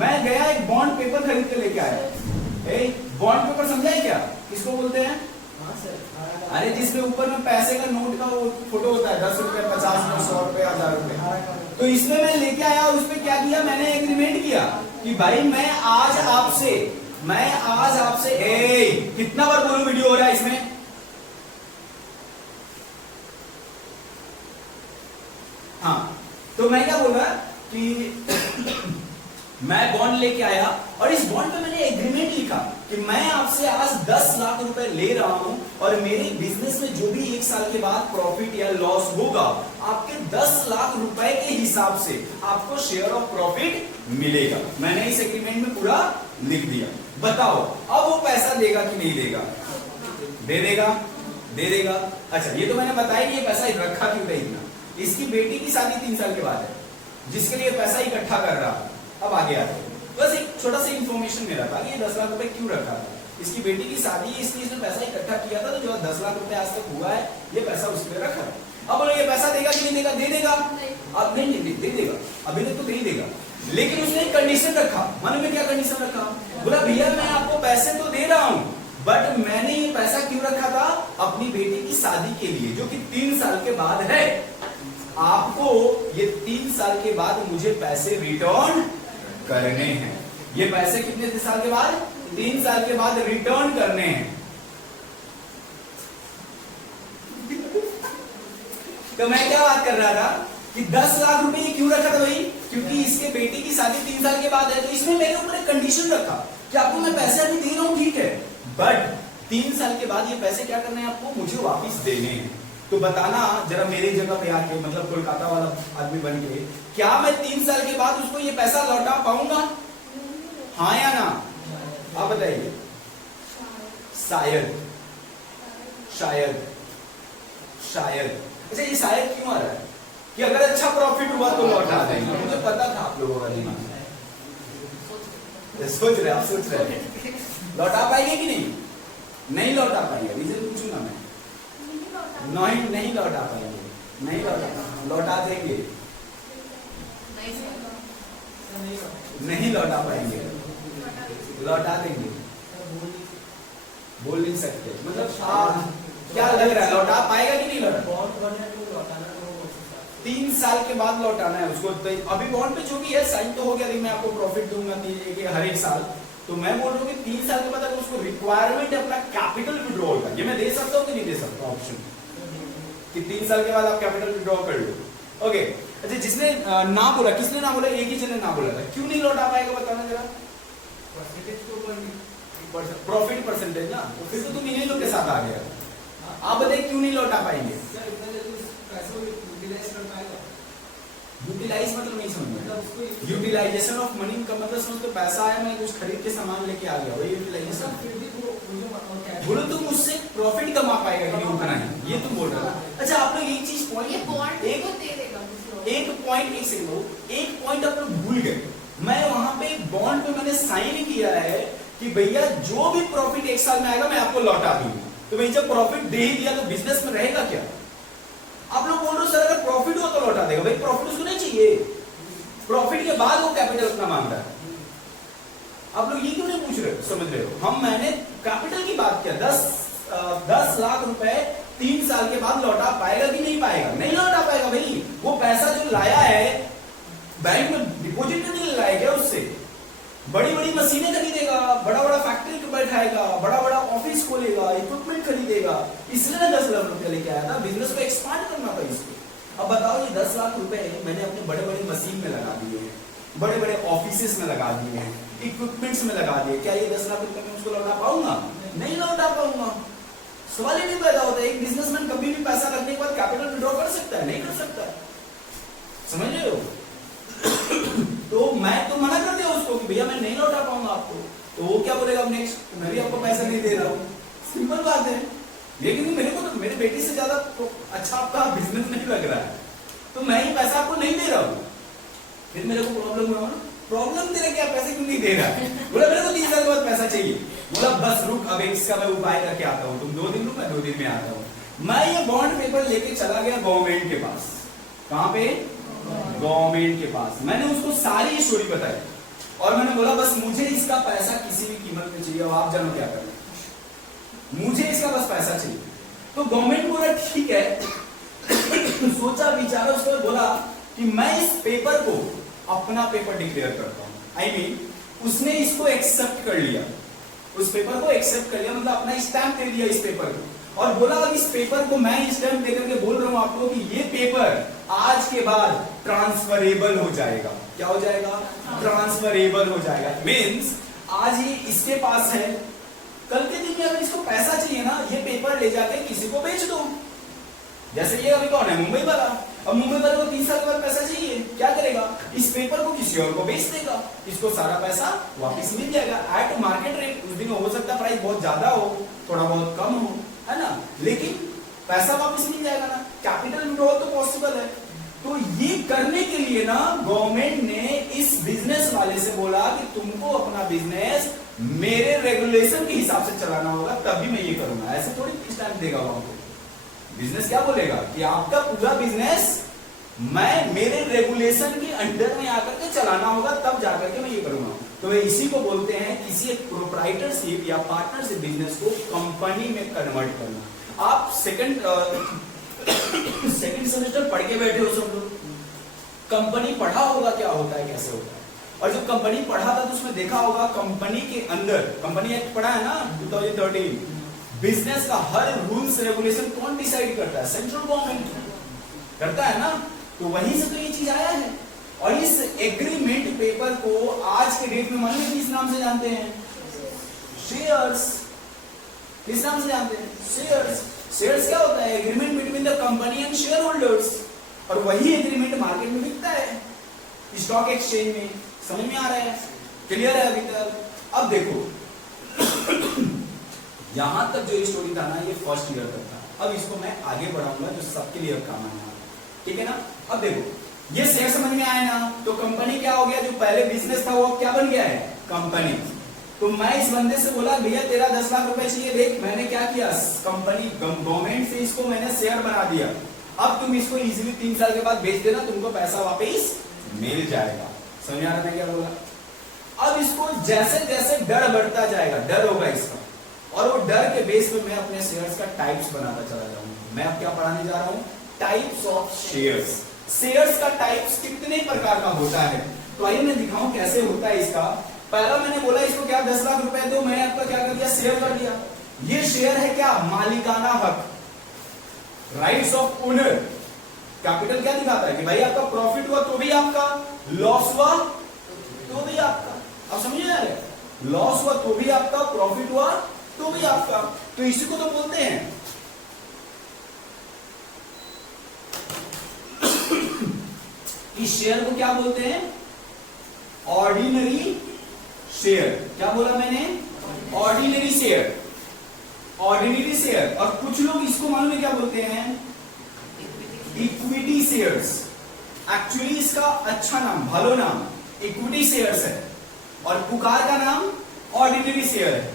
मैं गया एक बॉन्ड पेपर खरीद के लेके आया। बॉन्ड पेपर समझा है क्या? किसको बोलते हैं? अरे जिसमें ऊपर में पैसे का नोट का वो फोटो होता है, 10 रुपए, 50 रुपए, 100 रुपए, 1000 रुपए। तो इसमें मैं लेके आया और उसमें क्या किया, मैंने एग्रीमेंट किया कि भाई मैं आज आपसे कितना बार बोलूं, वीडियो हो रहा है इसमें? हाँ, तो मैं क्या बोल रहा कि मैं बॉन्ड लेके आया और इस बॉन्ड पे मैंने एग्रीमेंट लिखा कि मैं आपसे आज 10 लाख रुपए ले रहा हूं और मेरे बिजनेस में जो भी 1 साल के बाद प्रॉफिट या लॉस होगा, आपके 10 लाख रुपए के हिसाब से आपको शेयर ऑफ प्रॉफिट मिलेगा। मैंने इस एग्रीमेंट में पूरा लिख दिया। बताओ अब वो पैसा देगा कि नहीं देगा? दे देगा, दे देगा। अच्छा ये तो मैंने बताया कि ये पैसा रखा क्यों था इतना। इसकी बेटी की शादी 3 साल के बाद है, जिसके लिए पैसा इकट्ठा कर रहा। अब आगे आते हैं, बस एक छोटा सा इंफॉर्मेशन मेरा था कि ये 10 लाख रुपए क्यों रखा था। इसकी बेटी की शादी है, इसलिए इसने पैसा इकट्ठा किया था। तो जो 10 लाख रुपए आज तक हुआ है, ये पैसा उसके लिए रखा है। अब बोलो ये पैसा देगा कि नहीं देगा? दे देगा। अब नहीं दे देगा, अभी तक तो नहीं देगा, लेकिन उसने एक कंडीशन रखा। मन में क्या कंडीशन रखा? बोला भैया मैं आपको पैसे तो दे रहा हूं, बट मैंने ये पैसा क्यों रखा था? अपनी बेटी की शादी के लिए, जो कि 3 साल के बाद है। आपको ये 3 साल के बाद मुझे पैसे रिटर्न करने हैं। ये पैसे कितने साल के बाद? 3 साल के बाद रिटर्न करने हैं। तो मैं क्या बात कर रहा था कि 10 लाख रुपए क्यों रखा था भाई? क्योंकि इसके बेटे की शादी 3 साल के बाद है। तो इसमें मेरे ऊपर एक कंडीशन रखा कि आपको मैं पैसे अभी दे रहा हूं, ठीक है, बट 3 साल के बाद ये पैसे क्या करने हैं आपको? मुझे वापिस देने हैं। तो बताना जरा मेरी जगह पे आके, मतलब कोलकाता वाला आदमी बन के, क्या मैं 3 साल के बाद उसको ये पैसा लौटा पाऊंगा? हाँ या ना? आप बताइए। शायद शायद शायद। अच्छा, ये शायद क्यों आ रहा है? कि अगर अच्छा प्रॉफिट हुआ तो लौटा देंगे। मुझे पता था आप लोगों का दिमाग सोच रहे, आप सोच रहे लौटा पाएंगे कि नहीं? नहीं लौटा पाएंगे। रीजन पूछूंगा मैं। नहीं लौटा पाएंगे, नहीं लौटा देंगे, नहीं लौटा पाएंगे, लौटा देंगे। बोल नहीं सकते, मतलब क्या लग रहा है लौटा पाएगा कि नहीं लौटा? 3 साल के बाद लौटाना है उसको। तो अभी बॉन्ड पे जो भी है साइन तो हो गया, मैं आपको प्रॉफिट दूंगा हर एक साल। तो मैं बोल रहा हूँ कि 3 साल के बाद अगर उसको रिक्वायरमेंट है अपना कैपिटल विड्रॉल का, ये मैं दे सकता हूँ कि नहीं दे सकता ऑप्शन कि 3 साल के बाद आप कैपिटल विड्रॉ कर लो। ओके, अच्छा जिसने ना बोला, किसने ना बोला? एक ही जने ना बोला था। क्यों नहीं लौटा पाएगा बताना जरा। प्रॉफिट परसेंटेज ना, तो फिर तो तुम इन्हीं लोग के साथ आ गया। आप बताइए क्यों नहीं लौटा पाएंगे? यूटिलाइज मतलब नहीं समझ। यूटिलाइजेशन ऑफ मनी का मतलब समझते, पैसा आया, मैं कुछ खरीद के सामान लेके आ गया, वही यूटिलाइजेशन। बोलो तुम मुझसे प्रॉफिट कमा पाएगा कि नहीं, उतना है ये तुम बोल रहे हो। अच्छा आप लोग एक चीज एक पॉइंट आप लोग भूल गए। मैं वहां पे बॉन्ड पे मैंने साइन किया है कि भैया जो भी प्रॉफिट 1 साल में आएगा मैं आपको लौटा दूंगा। तो भाई जब प्रॉफिट दे ही दिया तो बिजनेस में रहेगा क्या? आप लोग बोल रहे हो सर अगर प्रॉफिट हो तो लौटा देगा। भाई प्रॉफिट उसको नहीं चाहिए, प्रॉफिट के बाद वो कैपिटल उतना मांगता है। आप लोग ये क्यों नहीं पूछ रहे हो? समझ रहे हो? मैंने कैपिटल की बात किया। 10 लाख रुपए 3 साल के बाद लौटा पाएगा कि नहीं पाएगा? नहीं लौटा पाएगा भाई। वो पैसा जो लाया है बैंक में डिपॉजिट नहीं लाया क्या? उससे बड़ी बड़ी मशीनें खरीदेगा, बड़ा बड़ा फैक्ट्री को बैठाएगा, बड़ा बड़ा ऑफिस खोलेगा, इक्विपमेंट खरीदेगा। इसलिए 10 लाख रुपया लेके आया था, बिजनेस को एक्सपांड करना था इसको। अब बताओ ये 10 लाख रुपए मैंने अपने बड़े बड़े मशीन में लगा दिए हैं, बड़े बड़े ऑफिसेस में लगा दिए हैं, इक्विपमेंट्स में लगा दिए। क्या ये 10 लाख रुपए में उसको लौटा पाऊंगा? नहीं लौटा पाऊंगा। सवाल ही नहीं पैदा होता। एक बिजनेसमैन कभी भी पैसा लगने के बाद कैपिटल विड्रॉ कर सकता है? नहीं कर सकता। समझ रहे हो? तो मैं तो मना कर दिया उसको कि भैया मैं नहीं लौटा पाऊंगा आपको। तो वो क्या बोलेगा नेक्स्ट? मैं भी आपको पैसा नहीं दे रहा हूँ। सिंपल बात है। लेकिन मेरे को तो मेरे बेटी से ज्यादा तो अच्छा आपका बिजनेस नहीं लग रहा है, तो मैं ही पैसा आपको नहीं दे रहा हूँ। फिर मेरे को प्रॉब्लम हुआ। प्रॉब्लम तेरा क्या, पैसे क्यों नहीं दे रहा? बोला मेरे को 3 साल के बाद पैसा चाहिए। बोला बस रुक, अब इसका मैं उपाय करके आता हूँ, तुम 2 दिन रुक, मैं 2 दिन में आता हूँ। मैं ये बॉन्ड पेपर लेके चला गया गवर्नमेंट के पास। कहां पे? गवर्नमेंट के पास। मैंने उसको सारी स्टोरी बताई और मैंने बोला बस मुझे इसका पैसा किसी भी कीमत में चाहिए, अब आप जानो क्या करना, मुझे इसका बस पैसा चाहिए। तो गवर्नमेंट बोला ठीक है। सोचा विचारा, उसको बोला कि मैं इस पेपर को अपना पेपर डिक्लेयर करता हूं। आई मीन उसने इसको एक्सेप्ट कर लिया, उस पेपर को एक्सेप्ट कर लिया, मतलब अपना स्टैंप दे दिया इस पेपर को। और बोला अब इस पेपर को मैं स्टैंप देकर के बोल रहा हूं आपको कि ये पेपर आज के बाद ट्रांसफरेबल हो जाएगा। क्या हो जाएगा? ट्रांसफरेबल हो जाएगा। मीन्स आज ये इसके पास है, कल के दिन में अगर इसको पैसा चाहिए ना, ये पेपर ले जाकर किसी को बेच दो। जैसे ये अभी कौन है? मुंबई वाला। अब मुंबई वाले को 30 साल के बाद पैसा चाहिए, क्या करेगा? इस पेपर को किसी और को बेच देगा, इसको सारा पैसा वापस मिल जाएगा एट मार्केट रेट। उस दिन हो सकता है प्राइस बहुत ज्यादा हो, थोड़ा बहुत कम हो, है ना, लेकिन पैसा वापस मिल जाएगा ना। कैपिटल विड्रॉल तो पॉसिबल है। तो ये करने के लिए ना गवर्नमेंट ने इस बिजनेस वाले से बोला कि तुमको अपना बिजनेस मेरे रेगुलेशन के हिसाब से चलाना होगा, तभी मैं ये करूंगा। ऐसे थोड़ी स्टैंप देगा वहां पे। बिजनेस क्या बोलेगा कि आपका पूरा बिजनेस मैं मेरे रेगुलेशन के अंडर में आकर के चलाना होगा, तब जाकर के मैं ये करूंगा। तो वे इसी को बोलते हैं किसी एक प्रोप्राइटरशिप या पार्टनरशिप बिजनेस को कंपनी में कन्वर्ट करना। आप सेकंड सेमेस्टर पढ़ के बैठे हो सब लोग, कंपनी पढ़ा होगा क्या होता है, कैसे होता है। और जब कंपनी पढ़ा था तो उसमें देखा होगा कंपनी के अंदर, कंपनी एक्ट पढ़ा है ना 2013, बिजनेस का हर रूल्स रेगुलेशन कौन डिसाइड करता है? सेंट्रल गवर्नमेंट करता है ना। तो वहीं से तो ये चीज आया है। और इस एग्रीमेंट पेपर को आज के डेट में मालूम किस नाम से जानते हैं? शेयर्स। किस नाम से जानते हैं? शेयर्स। शेयर्स क्या होता है? Agreement between the company share holders, और वही एग्रीमेंट मार्केट में बिकता है स्टॉक एक्सचेंज में। समझ में आ रहा है? क्लियर है अभी तक? अब देखो यहां तक जो स्टोरी था ना ये फर्स्ट ईयर तक था। अब इसको मैं आगे बढ़ाऊंगा जो सबके लिए अब काम आना, ठीक है ना? अब देखो ये शेयर समझ में आया ना, तो कंपनी क्या हो गया, जो पहले बिजनेस था वो क्या बन गया है, कंपनी। तो मैं इस बंदे से बोला भैया तेरा 10 लाख रुपए चाहिए, देख मैंने क्या किया, कंपनी गवर्नमेंट से इसको मैंने शेयर बना दिया, अब तुम इसको इजीली 3 साल के बाद बेच देना, तुमको पैसा वापस मिल जाएगा। समझ आ रहा है मैं क्या बोला? अब इसको जैसे जैसे डर बढ़ता जाएगा, डर होगा इसका, और वो डर के बेस पे मैं अपने शेयर्स का टाइप्स बनाता चला जाऊंगा। मैं अब क्या पढ़ाने जा रहा हूं, टाइप्स ऑफ शेयर्स। शेयर्स का टाइप्स कितने प्रकार का होता है, तो आइए मैं दिखाऊं कैसे होता है इसका। पहला मैंने बोला इसको क्या 10 लाख रुपए दो, मैंने आपका क्या कर दिया, शेयर कर दिया। ये शेयर है क्या, मालिकाना हक, राइट्स ऑफ ओनर। कैपिटल क्या दिखाता है कि भाई आपका प्रॉफिट हुआ तो भी आपका, लॉस हुआ तो भी आपका। अब समझिए ना, लॉस हुआ तो भी आपका, प्रॉफिट हुआ तो भी आपका। तो इसी को तो बोलते हैं इस शेयर को क्या बोलते हैं, ऑर्डिनरी शेयर। क्या बोला मैंने, ऑर्डिनरी शेयर, ऑर्डिनरी शेयर। और कुछ लोग इसको मालूम है क्या बोलते हैं, इक्विटी शेयर्स। एक्चुअली इसका अच्छा नाम, भलो नाम इक्विटी शेयर्स है, और पुकार का नाम ऑर्डिनरी शेयर है।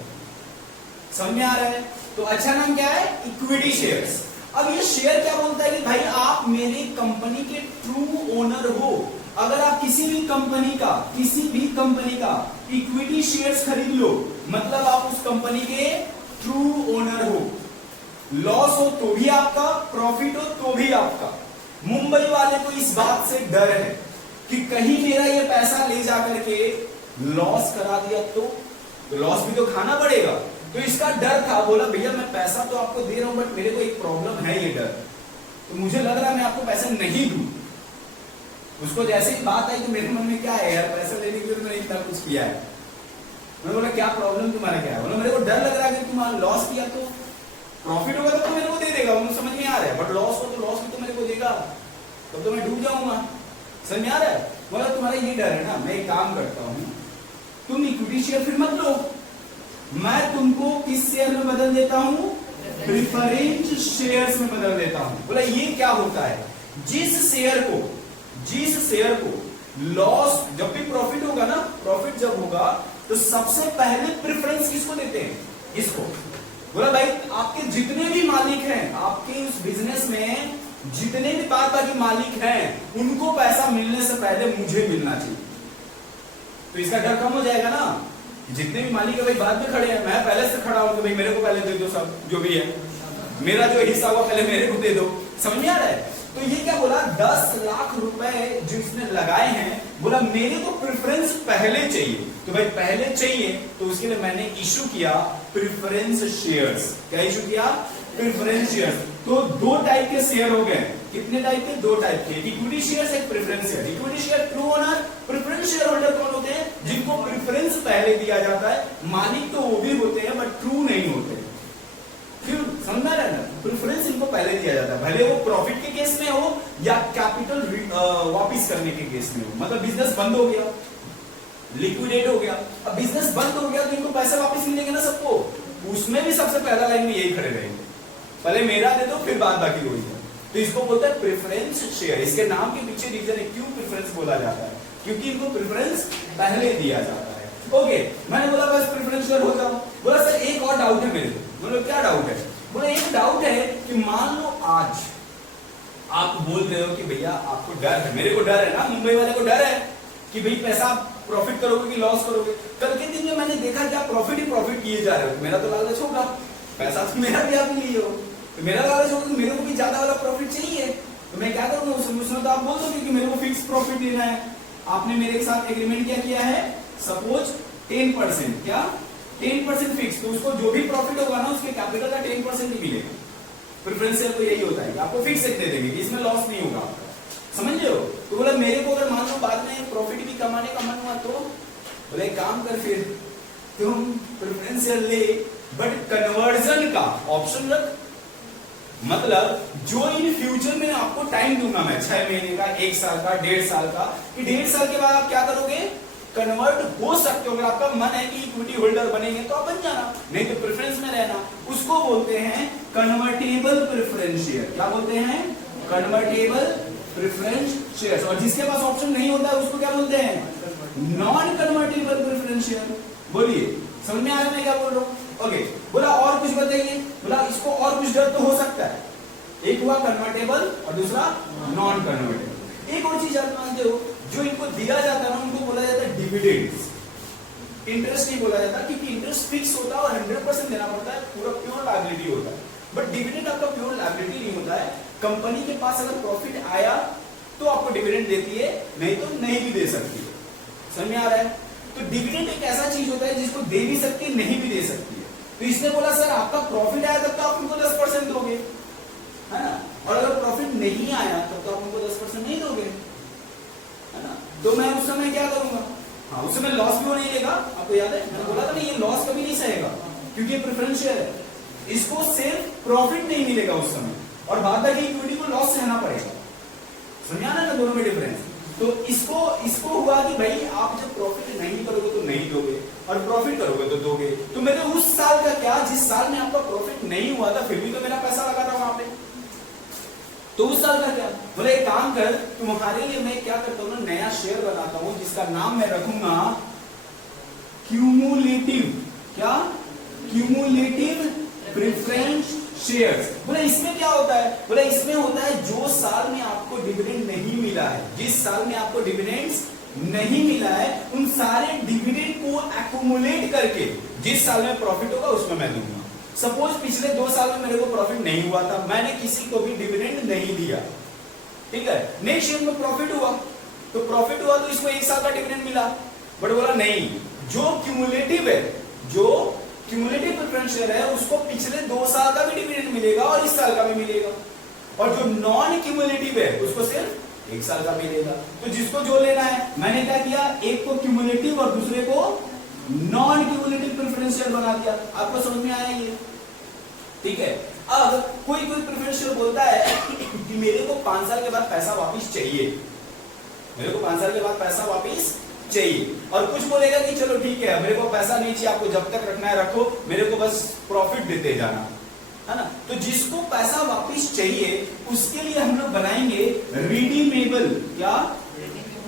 समझ में आ रहा है? तो अच्छा नाम क्या है, इक्विटी शेयर्स। अब ये शेयर क्या बोलता है कि भाई आप मेरी कंपनी के ट्रू ओनर हो। अगर आप किसी भी कंपनी का इक्विटी शेयर्स खरीद लो, मतलब आप उस कंपनी के ट्रू ओनर हो। लॉस हो तो भी आपका, प्रॉफिट हो तो भी आपका। मुंबई वाले को इस बात से डर है कि कहीं मेरा ये पैसा ले जाकर के लॉस करा दिया तो लॉस भी तो खाना पड़ेगा। तो इसका डर था, बोला भैया मैं पैसा तो आपको दे रहा हूं बट मेरे को एक प्रॉब्लम है, ये डर, तो मुझे लग रहा है मैं आपको पैसा नहीं दूं। उसको जैसे ही बात आई तो मेरे मन में क्या है यार, पैसा लेने के लिए मैंने इतना कुछ किया है। मैंने बोला क्या प्रॉब्लम तुम्हारा क्या है, बोला मेरे को डर लग रहा है कि तुम लॉस किया तो प्रॉफिट होगा तो मेरे को दे देगा, मुझे समझ में आ रहा है, बट लॉस हो तो लॉस भी तो मेरे को देगा, तब तो मैं डूब जाऊंगा। समझ में आ रहा है? बोला तुम्हारा ये डर है ना, मैं एक काम करता हूं, तुम इक्विटी शेयर फिर मत लो, मैं तुमको किस शेयर में बदल देता हूं, प्रेफरेंस शेयर्स में बदल देता हूं। बोला ये क्या होता है, जिस शेयर को लॉस, जब भी प्रॉफिट होगा ना, प्रॉफिट जब होगा तो सबसे पहले प्रेफरेंस किसको देते हैं, इसको। बोला भाई आपके जितने भी मालिक हैं, आपके उस बिजनेस में जितने भी बाकी मालिक हैं, उनको पैसा मिलने से पहले मुझे मिलना चाहिए। तो इसका डर कम हो जाएगा ना, जितने भी मालिक है भाई बाद में खड़े हैं, मैं पहले से खड़ा हूं कि भाई मेरे को पहले दे दो, सब जो भी है मेरा जो हिस्सा हुआ पहले मेरे को दे दो। समझ में आ रहा है? तो ये क्या बोला, 10 लाख रुपए जो इसने लगाए हैं, बोला मेरे को प्रेफरेंस पहले चाहिए। तो भाई पहले चाहिए तो उसके लिए मैंने इशू किया प्रेफरेंस शेयर्स। क्या इशू किया, प्रेफरेंस शेयर्स। तो 2 टाइप के शेयर हो गए। कितने टाइप के, 2 टाइप के, इक्विटी शेयर्स, एक preference share. Equity share true owner, preference share holder कौन होते हैं, जिनको प्रेफरेंस पहले दिया जाता है। मालिक तो वो भी होते हैं बट ट्रू नहीं होते। क्यों, समझा रहा है ना, प्रेफरेंस इनको पहले दिया जाता है, भले वो प्रॉफिट के केस में हो या कैपिटल वापिस करने के केस में हो। मतलब बिजनेस बंद हो गया, लिक्विडेट हो गया, अब बिजनेस बंद हो गया तो इनको पैसे वापस मिलेंगे ना सबको, उसमें भी सबसे पहला लाइन में यही खड़े रहेंगे, पहले मेरा दे दो फिर बाद बाकी लोग। तो इसको बोलते हैं प्रेफरेंस शेयर। इसके नाम के पीछे रीजन है क्यों प्रेफरेंस बोला जाता है, क्योंकि इनको प्रेफरेंस पहले दिया जाता है। ओके, मैंने बोला बस प्रेफरेंस शेयर हो जाओ। बोला सर एक और डाउट है मेरे को। बोलो क्या डाउट है? बोले एक डाउट है कि मान लो आज आप बोल रहे हो कि भैया आपको डर है, मेरे को डर है ना, मुंबई वाले को डर है कि भाई पैसा प्रॉफिट करोगे कि लॉस करोगे। कल के दिन में मैंने देखा कि आप प्रॉफिट ही प्रॉफिट किए जा रहे हो, मेरा तो लालच होगा, पैसा तो मेरा भी आप लिए हो, तो मेरा लालच होगा कि मेरे को भी ज्यादा वाला प्रॉफिट चाहिए, तो मैं क्या करूंगा उसमें। तो आप बोल दो कि मेरे को फिक्स प्रॉफिट लेना है, आपने मेरे साथ एग्रीमेंट क्या किया है, सपोज 10%, क्या 10% फिक्स, तो उसको जो भी प्रॉफिट होगा ना उसके कैपिटल का 10% ही मिलेगा। प्रेफरेंस शेयर तो यही होता है कि आपको फिक्स दे देंगे कि इसमें लॉस नहीं होगा आपका, समझ रहे हो। तो बोला मेरे को अगर मान लो बाद में प्रॉफिट भी कमाने का मन हुआ तो बोले काम कर, फिर तुम प्रेफरेंस शेयर ले बट कन्वर्जन का ऑप्शन रख, मतलब जो इन फ्यूचर में आपको टाइम दूंगा मैं 6 महीने का, 1 साल का, 1.5 साल का, कि 1.5 साल के बाद आप क्या करोगे, कन्वर्ट हो सकते हो। अगर आपका मन है कि इक्विटी होल्डर बनेंगे तो आप बन जाना, नहीं तो प्रेफरेंस में रहना। उसको बोलते हैं कन्वर्टेबल प्रेफरेंस शेयर। क्या बोलते हैं, कन्वर्टेबल प्रेफरेंस शेयर। और जिसके पास ऑप्शन नहीं होता है उसको क्या बोलते हैं, नॉन कन्वर्टेबल प्रेफरेंस शेयर। बोलिए समझ में आ रहा है मैं क्या बोल रहा हूँ? ओके, बोला और कुछ बताइए, बोला इसको और कुछ डर तो हो सकता है। एक हुआ कन्वर्टेबल और दूसरा नॉन कन्वर्टेबल। एक और चीज आप मानते हो, जो इनको दिया जाता है ना उनको बोला जाता है डिविडेंड्स। इंटरेस्ट नहीं बोला जाता क्योंकि इंटरेस्ट फिक्स होता है और 100% देना पड़ता है, पूरा प्योर लायबिलिटी होता है। बट डिविडेंड आपका प्योर लायबिलिटी नहीं होता है। कंपनी के पास अगर प्रॉफिट आया तो आपको डिविडेंड देती है, नहीं तो नहीं भी दे सकती है। समझ में आ रहा है? तो डिविडेंड एक ऐसा चीज होता है जिसको दे भी सकती है, नहीं भी दे सकती है। तो इसने बोला सर आपका प्रॉफिट आया तब तो आप उनको 10% दोगे, है ना, और अगर प्रॉफिट नहीं आया तब तो आप उनको 10% नहीं दोगे, है ना। तो मैं उस समय क्या करूंगा, हाँ उस समय लॉस भी वो नहीं लेगा। आपको याद है मैंने बोला था ना, ये लॉस कभी नहीं सहेगा क्योंकि ये प्रेफरेंस शेयर है। इसको सिर्फ प्रॉफिट नहीं मिलेगा उस समय, और बाद बाकी इक्विटी को लॉस सहना पड़ेगा। समझा ना दोनों में डिफरेंस? तो इसको हुआ कि भाई आप जब प्रॉफिट नहीं करोगे तो नहीं दोगे, और प्रॉफिट करोगे तो दोगे। तो मेरे उस साल का क्या, जिस साल में आपका प्रॉफिट नहीं हुआ था फिर भी तो मेरा पैसा लगा था वहां पे, तो उस साल का क्या, बोले एक काम कर, तुम्हारे लिए मैं क्या करता हूं ना, नया शेयर बनाता हूं जिसका नाम मैं रखूंगा क्यूमुलेटिव। क्या, क्यूमुलेटिव प्रेफरेंस शेयर्स। बोले इसमें क्या होता है, बोले इसमें होता है जो साल में आपको डिविडेंड नहीं मिला है, जिस साल में आपको डिविडेंड्स नहीं मिला है उन सारे डिविडेंड को एक्यूमुलेट करके जिस साल में प्रॉफिट होगा उसमें मैं दूंगा। सपोज पिछले 2 साल में मेरे को प्रॉफिट नहीं हुआ था, मैंने किसी को भी डिविडेंड नहीं दिया, ठीक है, नेक्स्ट ईयर में प्रॉफिट हुआ, तो प्रॉफिट हुआ तो इसको 1 साल का डिविडेंड मिला। बट बोला नहीं, जो क्यूमुलेटिव है, जो क्यूमुलेटिव प्रेफरेंस शेयर है उसको पिछले 2 साल का भी डिविडेंड मिलेगा और इस साल का भी मिलेगा, और जो नॉन क्यूमुलेटिव है उसको सिर्फ 1 साल का मिलेगा। तो जिसको जो लेना है, मैंने क्या किया, एक को क्यूमुलेटिव और दूसरे को नॉन क्यूमुलेटिव प्रेफरेंस शेयर बना दिया। आपको समझ में आया ये? ठीक है। अब कोई प्रेफरेंस शेयर बोलता है कि मेरे को 5 साल के बाद पैसा वापिस चाहिए, मेरे को 5 साल के बाद पैसा वापिस चाहिए, और कुछ बोलेगा कि चलो ठीक है मेरे को पैसा नहीं चाहिए, आपको जब तक रखना है रखो, मेरे को बस प्रॉफिट देते जाना, है ना। तो जिसको पैसा वापिस चाहिए उसके लिए हम लोग बनाएंगे रिडीमेबल, क्या,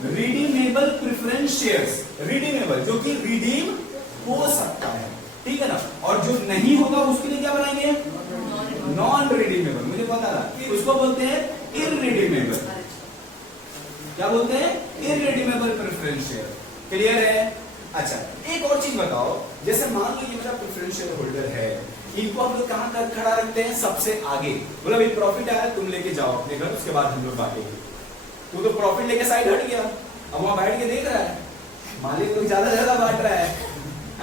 रिडीमेबल प्रेफरेंस शेयर्स। रिडीमेबल जो कि रिडीम हो सकता है, ठीक है ना, और जो नहीं होगा उसके लिए क्या बनाएंगे, नॉन रिडीमेबल। मुझे पता था, उसको बोलते हैं इररिडीमेबल। क्या बोलते हैं, इररिडीमेबल प्रेफरेंस शेयर। क्लियर है? अच्छा एक और चीज बताओ, जैसे मान लो ये मेरा प्रेफरेंस शेयर होल्डर है, इनको हम लोग कहां खड़ा रखते हैं, सबसे आगे। बोला भाई प्रॉफिट आया तुम लेके जाओ अपने घर, उसके बाद हम लोग बांटेंगे। तू तो प्रॉफिट लेके साइड हट गया, अब वहां बैठ के देख रहा है मालिक लोग ज्यादा बांट रहा है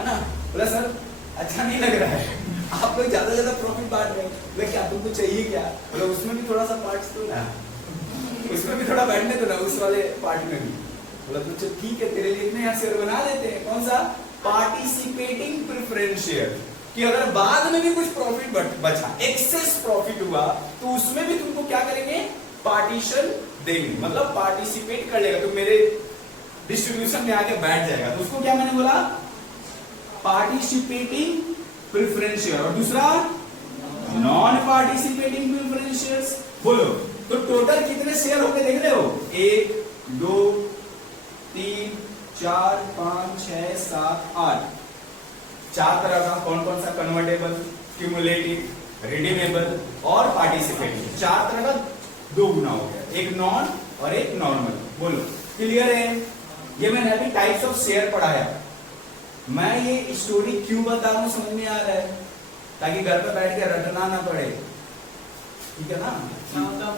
ना। बोला सर अच्छा नहीं लग रहा है, आप लोग ज्यादा प्रॉफिट बांट रहे हैं, बोले क्या तुमको चाहिए क्या, बोला उसमें भी थोड़ा सा पार्ट तो ना, उसमें भी थोड़ा बैठने दो ना, उस वाले पार्ट में भी। बोला तो ठीक है तेरे लिए यहाँ शेयर बना देते हैं, कौन सा, पार्टिसिपेटिंग प्रेफरेंस शेयर, कि अगर बाद में भी कुछ प्रॉफिट बचा, एक्सेस प्रॉफिट हुआ, तो उसमें भी तुमको क्या करेंगे, पार्टीशन देंगे, मतलब पार्टिसिपेट कर लेगा, तो मेरे डिस्ट्रीब्यूशन में आके बैठ जाएगा, तो उसको क्या मैंने बोला, पार्टिसिपेटिंग प्रेफरेंस शेयर। और दूसरा नॉन पार्टिसिपेटिंग प्रेफरेंस शेयर्स। बोलो तो टोटल कितने शेयर होके देख रहे हो, 1 2 3 4 5 6 7 8, 4 तरह का। कौन कौन सा, कन्वर्टेबल, क्यूमुलेटिव, रिडीमेबल और पार्टिसिपेटिव, 4 तरह का 2 गुना हो गया, एक नॉन और एक नॉर्मल। बोलो क्लियर है? ये मैंने अभी टाइप्स ऑफ शेयर पढ़ाया। मैं ये स्टोरी क्यों बता रहा हूं, समझ में आ रहा है, ताकि घर पे बैठ के रटना ना पड़े, ठीक है ना। अच्छा होता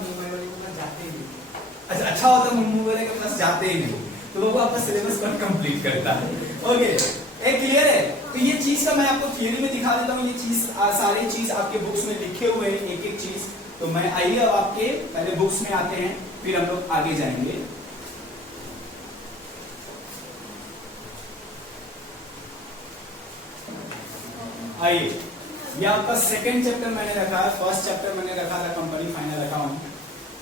मुंह वाले के पास जाते ही नहीं, तो वो आपका सिलेबस पर कंप्लीट करता है। ओके एक क्लियर है? तो ये चीज का मैं आपको थियरी में दिखा देता हूँ, ये चीज सारी चीज आपके बुक्स में लिखे हुए हैं, एक एक चीज। तो मैं आइए अब आपके पहले बुक्स में आते हैं, फिर हम लोग आगे जाएंगे। आइए ये आपका सेकंड चैप्टर मैंने रखा है, फर्स्ट चैप्टर मैंने रखा था कंपनी फाइनल अकाउंट,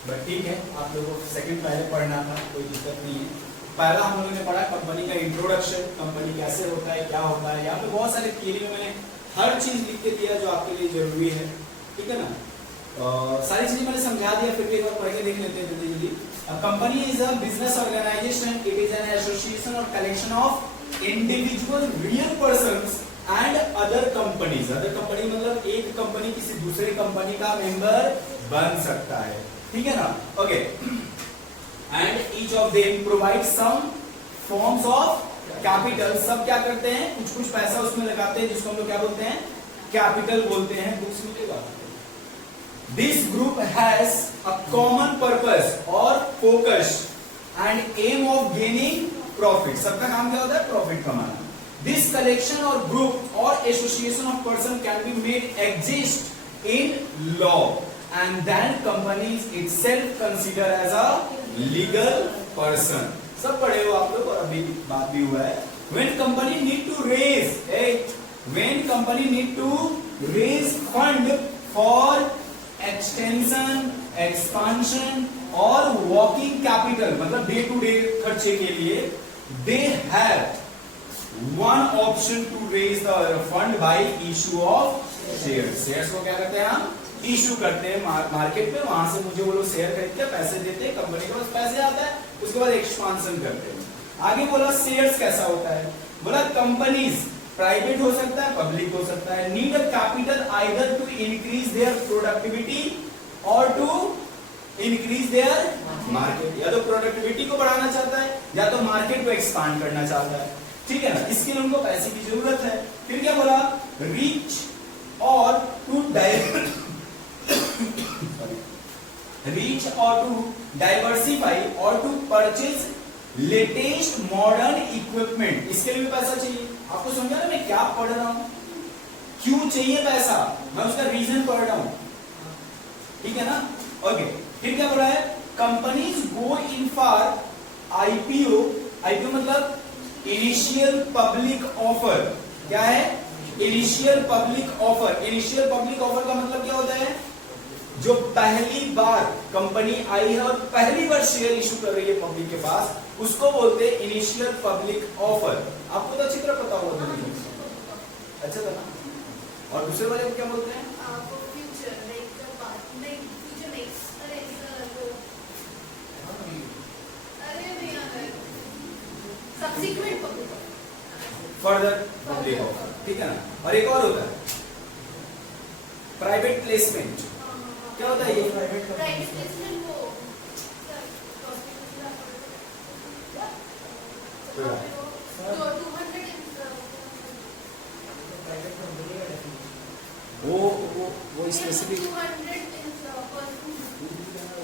बट ठीक है आप लोगों को सेकंड पहले पढ़ना था, कोई दिक्कत नहीं है। पहला हम लोगों ने पढ़ा कंपनी का इंट्रोडक्शन, कंपनी कैसे होता है, क्या होता है। यहाँ पे बहुत सारे थियरी में मैंने हर चीज लिख के दिया जो आपके लिए जरूरी है, ठीक है ना। सारी चीजें मैंने समझा दिया, फिर भी एक बार पढ़ के देख लेते हैं जल्दी जल्दी। Company is a business organisation, it is an association और collection of individual real persons and other companies. Other company मतलब एक कंपनी किसी दूसरे कंपनी का मेंबर बन सकता है, ठीक है ना। Okay, and each of them provide some forms of capital. सब क्या करते हैं, कुछ कुछ पैसा उसमें लगाते हैं, जिसको हम लोग क्या बोलते हैं, कैपिटल बोलते हैं। बुक्स मिलेगा। This group has a common purpose or focus and aim of gaining profit. सबका काम क्या होता है, प्रॉफिट कमाना। This collection or group or association of person can be made exist in law and then companies itself consider as a legal person. सब पढ़े हो आप लोग और अभी बात भी हुआ है। When company need to raise fund for extension, expansion और वर्किंग कैपिटल मतलब डे टू डे खर्चे के लिए, they have one option to raise the fund by issue of shares. Shares को क्या करते हैं हम, इशू करते हैं मार्केट में, वहां से मुझे वो लोग शेयर खरीदते हैं, पैसे देते हैं, कंपनी के पास पैसे आता है, उसके बाद एक्सपांशन करते हैं। आगे बोला शेयर्स कैसा होता है, बोला कंपनीज प्राइवेट हो सकता है, पब्लिक हो सकता है, need a capital either to increase their productivity और टू इंक्रीज देयर मार्केट। या तो प्रोडक्टिविटी को बढ़ाना चाहता है या तो मार्केट को एक्सपांड करना चाहता है, ठीक है ना। इसके लिए उनको पैसे की जरूरत है। फिर क्या बोला, रीच और टू डाइवर्सिफाई और to purchase latest modern equipment. इसके लिए भी पैसा चाहिए। आपको समझा ना मैं क्या पढ़ रहा हूं, क्यों चाहिए पैसा, मैं उसका रीजन पढ़ रहा हूं, ठीक है ना। ओके, फिर क्या बोला है, companies go in for IPO. IPO मतलब इनिशियल पब्लिक ऑफर। क्या है, initial public offer. Initial public offer का मतलब क्या होता है, जो पहली बार कंपनी आई है और पहली बार शेयर इशू कर रही है पब्लिक के पास, उसको बोलते हैं इनिशियल पब्लिक ऑफर। आपको तो अच्छी तरह पता होगा, अच्छा था ना। और दूसरे वाले को क्या बोलते हैं, फर्दर पब्लिक ऑफर, ठीक है ना। और एक और होता है प्राइवेट प्लेसमेंट। क्या होता है ये प्राइवेट प्लेसमेंट, वो स्पेसिफिक।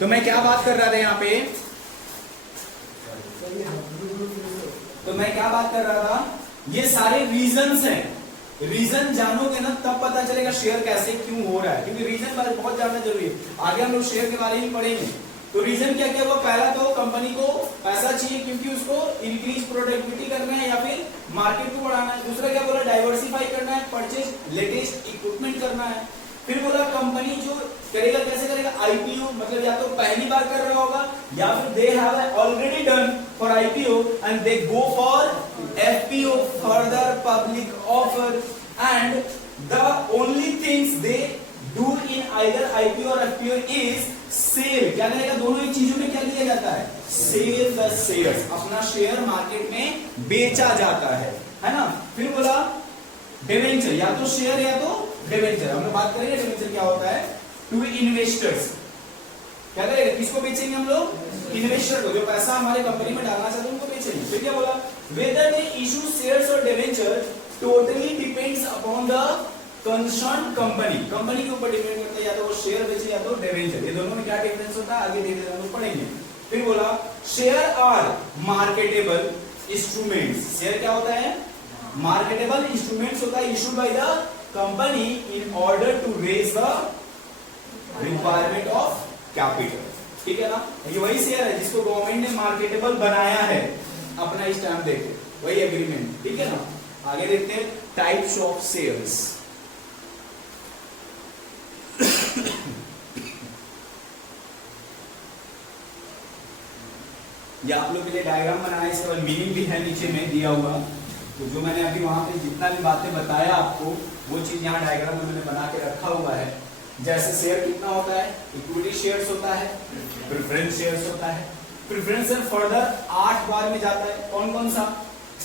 तो मैं क्या बात कर रहा था यहाँ पे, ये सारे रीजंस हैं। रीजन जानोगे ना तब पता चलेगा शेयर कैसे क्यों हो रहा है, क्योंकि रीजन बहुत जानना जरूरी है। आगे हम लोग शेयर के बारे में पढ़ेंगे। तो रीजन क्या क्या हुआ, पहला तो कंपनी को पैसा चाहिए क्योंकि उसको इंक्रीज प्रोडक्टिविटी करना है या फिर मार्केट को बढ़ाना है। दूसरा क्या बोला, डाइवर्सिफाई करना है, परचेज लेटेस्ट इक्विपमेंट करना है। फिर बोला कंपनी जो करेगा कैसे करेगा, आईपीओ मतलब या तो पहली बार कर रहा होगा या फिर they have already done for IPO and they go for FPO, further public offer, and the only things they do in either IPO और एफपीओ इज सेल। क्या करेगा, दोनों ही चीजों में क्या किया जाता है, सेल द शेयर्स, अपना शेयर मार्केट में बेचा जाता है ना। फिर बोला डिवेंचर, या तो शेयर या तो डिवेंचर। हम लोग बात करेंगे डिवेंचर क्या होता है, टू इन्वेस्टर्स। क्या करेगा, किसको बेचेंगे हम लोग, इन्वेस्टर को, जो पैसा हमारे कंपनी में डालना चाहते हैं उनको बेचेंगे। फिर क्या बोला, वेदर दे इशू शेयर्स और debenture totally depends upon the concern company. Company के ऊपर डिपेंड करता है, या तो वो शेयर बेचे या तो डिवेंचर। ये दोनों में क्या डिफरेंस होता है आगे धीरे हम लोग पढ़ेंगे। फिर बोला share are marketable instruments. Share क्या होता है, मार्केटेबल इंस्ट्रूमेंट्स होता है issued by the company in order to raise the requirement of capital, ठीक है ना। ये वही शेयर है जिसको गवर्नमेंट ने मार्केटेबल बनाया है अपना स्टैम्प देके, वही एग्रीमेंट, ठीक है ना। आगे देखते हैं टाइप्स ऑफ शेयर्स। ये आप लोग के लिए डायग्राम बनाया, इसका मीनिंग भी है नीचे में दिया हुआ। तो जो मैंने अभी वहां पे जितना भी बातें बताया आपको, वो चीज यहाँ डायग्राम में मैंने बना के रखा हुआ है। जैसे शेयर कितना होता है, इक्विटी शेयर्स होता है, प्रेफरेंस शेयर्स होता है। प्रेफरेंस शेयर फर्दर 8 बार में जाता है। कौन कौन सा?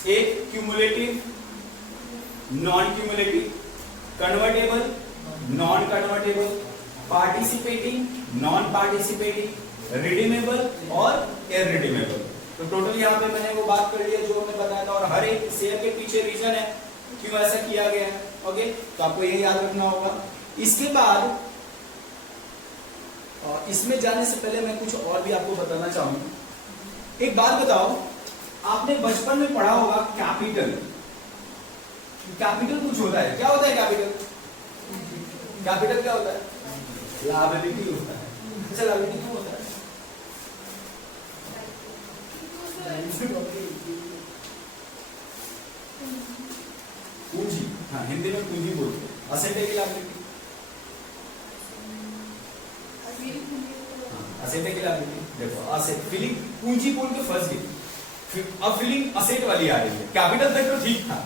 एक cumulative, non cumulative, convertible, non convertible, participating, non participating, redeemable और इररिडीमेबल। तो टोटल यहाँ पे मैंने वो बात कर लिया जो हमने बताया था, और हर एक शेयर के पीछे रीजन है क्यों ऐसा किया गया है। ओके, तो आपको ये याद रखना होगा। इसके बाद इसमें जाने से पहले मैं कुछ और भी आपको बताना चाहूंगा। एक बात बताओ, आपने बचपन में पढ़ा होगा कैपिटल। कैपिटल कुछ होता है, क्या होता है कैपिटल? कैपिटल क्या होता है? लायबिलिटी होता है। अच्छा, लायबिलिटी क्यों होता है? पूंजी, हाँ हिंदी में पूंजी बोलते हैं। असेट है कि लायबिलिटी? असेट है कि लायबिलिटी? देखो, असेट फीलिंग पूंजी बोल के फंस गई, अब फीलिंग असेट वाली आ रही है। कैपिटल तक तो ठीक था,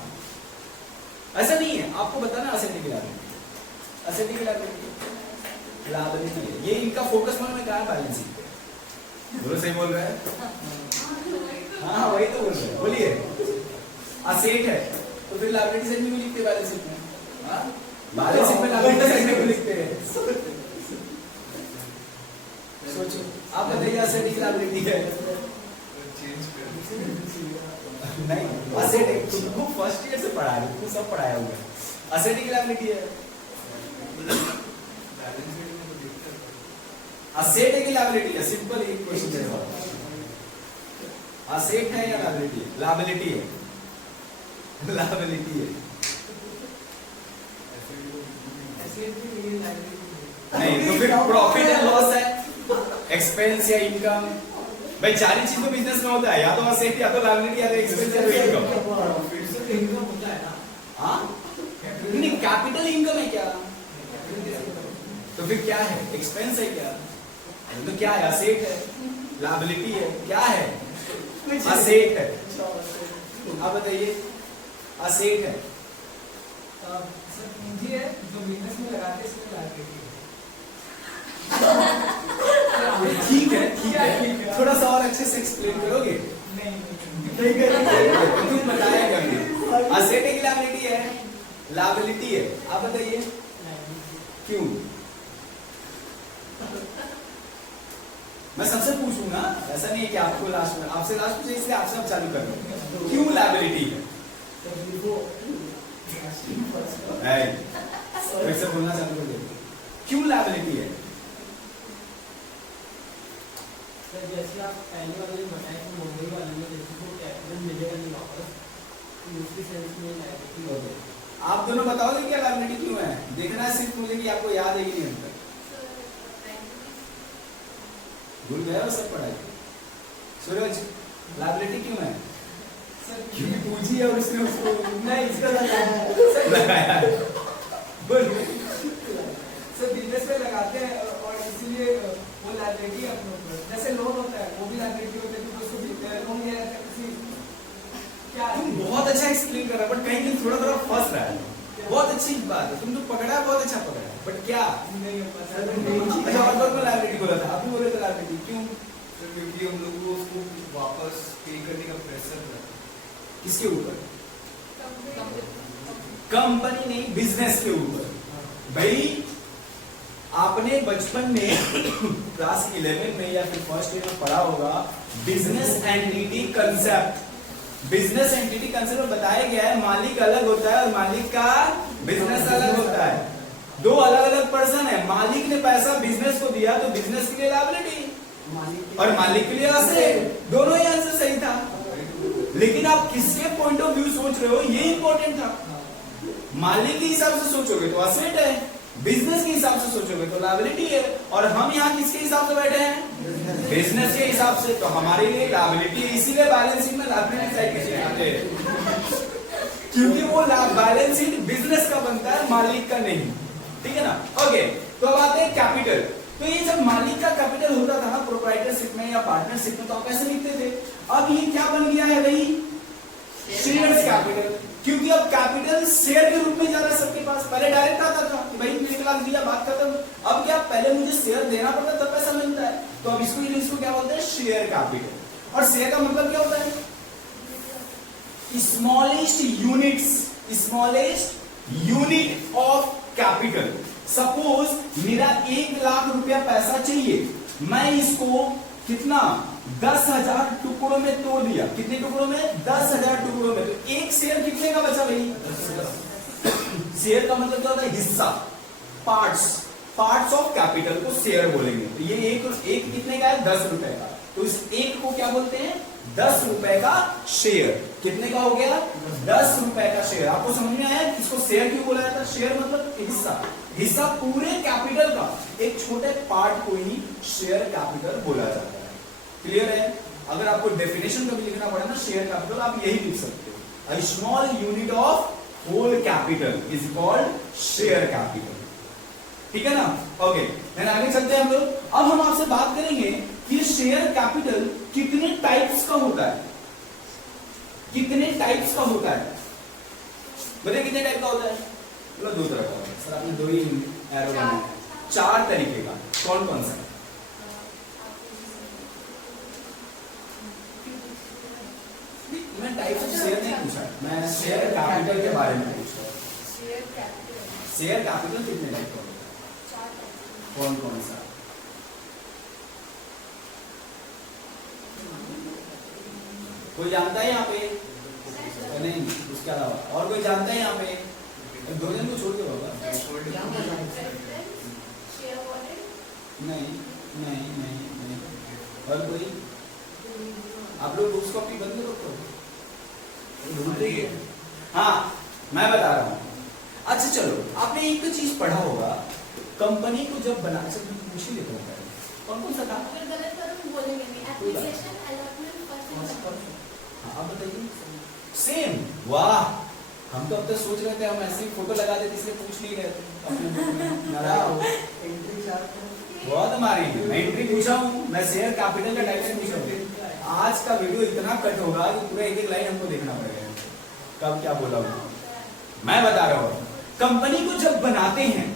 ऐसा नहीं है। आपको बताना असेट है कि लायबिलिटी? असेट है कि लायबिलिटी? लायबिलिटी है। ये इनका फोकस में क्या है? बैलेंस शीट पे। बोलो, सही बोल रहे हैं? हाँ वही तो बोल रहे हैं, बोलिए। असेट है तो फिर लायबिलिटी साइड में भी लिखते हैं बैलेंस शीट में। बैलेंस शीट में लायबिलिटी साइड में भी लिखते हैं। सोचो, आप बताइए असेट की लायबिलिटी है? नहीं, असेट है। तुमको फर्स्ट ईयर से पढ़ा है, तुमको सब पढ़ाया हुआ है। असेट की लायबिलिटी है। असेट है कि लायबिलिटी है? सिंपल एक क्वेश्चन है। असेट है या लायबिलिटी है? लायबिलिटी है, लायबिलिटी है। नहीं तो फिर प्रॉफिट एंड लॉस है, एक्सपेंस या इनकम। भाई चार ही चीज तो बिजनेस में होता है, या तो असेट या तो लायबिलिटी या तो एक्सपेंस या तो इनकम। फिर से तो इनकम होता है ना? हाँ, नहीं कैपिटल इनकम है क्या? तो फिर क्या है? एक्सपेंस है क्या? तो क्या है? असेट है, लायबिलिटी है, क्या है? असेट है। आप बताइए, असेट है। सर पूंजी है जो बिजनेस में लगाते हैं, इसमें लायबिलिटी है। ठीक है, ठीक है, थोड़ा सा और अच्छे से एक्सप्लेन करोगे? नहीं करोगे, तुम बताया कभी। असेट है कि लायबिलिटी है? लायबिलिटी है। आप बताइए क्यों? मैं सबसे पूछूं ना, ऐसा नहीं है कि आपको लास्ट में, आपसे लास्ट पूछे इसलिए आपसे अब चालू कर रहा। क्यों लायबिलिटी है? वैसे बोलना चालू कर देते, क्यों लायबिलिटी है? सर जैसे आप पहले वाले ने बताया कि मुंबई वाले में जैसे वो कैपिटल मिलेगा नहीं वापस, दूसरी सेंस में लायबिलिटी हो गई। आप दोनों बताओगे क्या लायबिलिटी क्यों है? देखना है सिर्फ मुझे कि आपको याद है कि नहीं होता। भूल गया वो सब पढ़ाई। सूरज, लायबिलिटी क्यों है? सर क्योंकि पूंजी है और उसने उसको नहीं इसका लगाया है। बोल। सर बिजनेस में लगाते हैं और इसीलिए वो लायबिलिटी अपने ऊपर, जैसे लोन होता है वो भी लायबिलिटी होती है, तो उसको लोन लिया जाता है किसी क्या। तुम बहुत अच्छा एक्सप्लेन कर रहा है, बट कहीं कहीं थोड़ा थोड़ा फंस रहा है। बहुत अच्छी बात है, तुम तो पकड़ा है, बहुत अच्छा पकड़ा है, बट क्या नहीं पता। अच्छा, और मैं लायबिलिटी बोला था, आप भी बोले थे लायबिलिटी क्यों? सर क्योंकि हम लोग को उसको वापस पे करने का प्रेशर है। किसके ऊपर? कंपनी नहीं, बिजनेस के ऊपर। भाई आपने बचपन में क्लास 11 में या फिर फर्स्ट ईयर में पढ़ा होगा business entity concept. Business entity concept में बताया गया है मालिक अलग होता है और मालिक का बिजनेस अलग होता है। दो अलग अलग पर्सन है। मालिक ने पैसा बिजनेस को दिया तो बिजनेस के लिए लायबिलिटी और मालिक के लिए असेट। दोनों ही आंसर सही था, लेकिन आप किसके पॉइंट ऑफ व्यू सोच रहे हो ये इंपॉर्टेंट था। मालिक के हिसाब से सोचोगे तो असेट है, बिजनेस के हिसाब से सोचोगे तो लायबिलिटी है। और हम यहाँ किसके हिसाब से बैठे हैं? बिजनेस के हिसाब से। तो हमारे लिए लायबिलिटी है, इसीलिए बैलेंस शीट में लायबिलिटी साइड कैसे आते हैं? क्योंकि वो बैलेंस शीट बिजनेस का बनता है, मालिक का नहीं। ठीक है ना? ओके, तो अब आते हैं कैपिटल। तो ये जब मालिक का कैपिटल होता था ना प्रोप्राइटरशिप में या पार्टनरशिप में, तो आप कैसे लिखते थे? अब ये क्या बन गया है भाई, शेयर्स कैपिटल, क्योंकि अब कैपिटल शेयर के रूप में जा रहा है सबके पास। पहले डायरेक्ट आता था कि भाई 1 लाख दिया, बात खत्म। अब क्या, पहले मुझे शेयर देना पड़ता तब पैसा मिलता है, तो अब इसको क्या बोलते हैं, शेयर कैपिटल। और शेयर का मतलब क्या होता है, smallest unit of capital. Suppose मेरा 1 लाख रुपया पैसा चाहिए, मैं इसको कितना 10,000 टुकड़ों में तोड़ दिया। कितने टुकड़ों में, 10,000 टुकड़ों में। तो एक शेयर कितने का बचा भाई, शेयर का मतलब क्या होता है, हिस्सा, पार्ट्स ऑफ कैपिटल को शेयर बोलेंगे। तो ये एक कितने का है, 10 रुपए का, तो इस एक को क्या बोलते हैं, 10 रुपए का शेयर। कितने का हो गया, 10 रुपए का शेयर। आपको समझ में आया इसको शेयर क्यों बोला जाता है, शेयर मतलब हिस्सा पूरे कैपिटल का एक छोटे पार्ट को ही शेयर कैपिटल बोला जाता है। क्लियर है। अगर आपको डेफिनेशन कभी लिखना पड़े ना शेयर कैपिटल, आप यही लिख सकते हो, a small unit of whole capital is called share capital. ठीक है ना, ओके। देन आगे चलते हैं हम लोग। अब हम आपसे बात करेंगे कि शेयर कैपिटल कितने टाइप्स का होता है, कितने टाइप्स का होता है, बताइए कितने टाइप का होता है। चलो 2 तरह का होता है सर, आपने 2 ही एरो बनाए, 4 तरीके का। कौन कौन सा, मैं टाइप्स ऑफ शेयर नहीं पूछा, मैं शेयर कैपिटल के बारे में पूछ रहा हूँ। शेयर कैपिटल कितने टाइप का होता है, कौन कौन सा, कोई जानता है यहाँ पे, नहीं उसके अलावा और कोई जानता है यहाँ पे, 2 जन को छोड़ के होगा, नहीं और कोई, आप लोग बुक्स कॉपी बंद रखो, ढूंढते ही है। हाँ मैं बता रहा हूँ। अच्छा चलो, आपने एक तो चीज पढ़ा होगा, कंपनी को जब बना, पूछ ही लेता है, कौन सा था, आप बताइए। सेम, वाह, हम तो अब तक सोच रहे थे हम ऐसे ही फोटो लगा देते इसलिए पूछ नहीं रहे थे। एंट्री चार्ट बहुत हमारी, मैं एंट्री पूछा हूँ, मैं शेयर कैपिटल का टाइप से पूछा हूँ। आज का वीडियो इतना कट होगा कि पूरा एक लाइन हमको देखना पड़ेगा, कब क्या बोला हूँ। मैं बता रहा हूँ, कंपनी को जब बनाते हैं,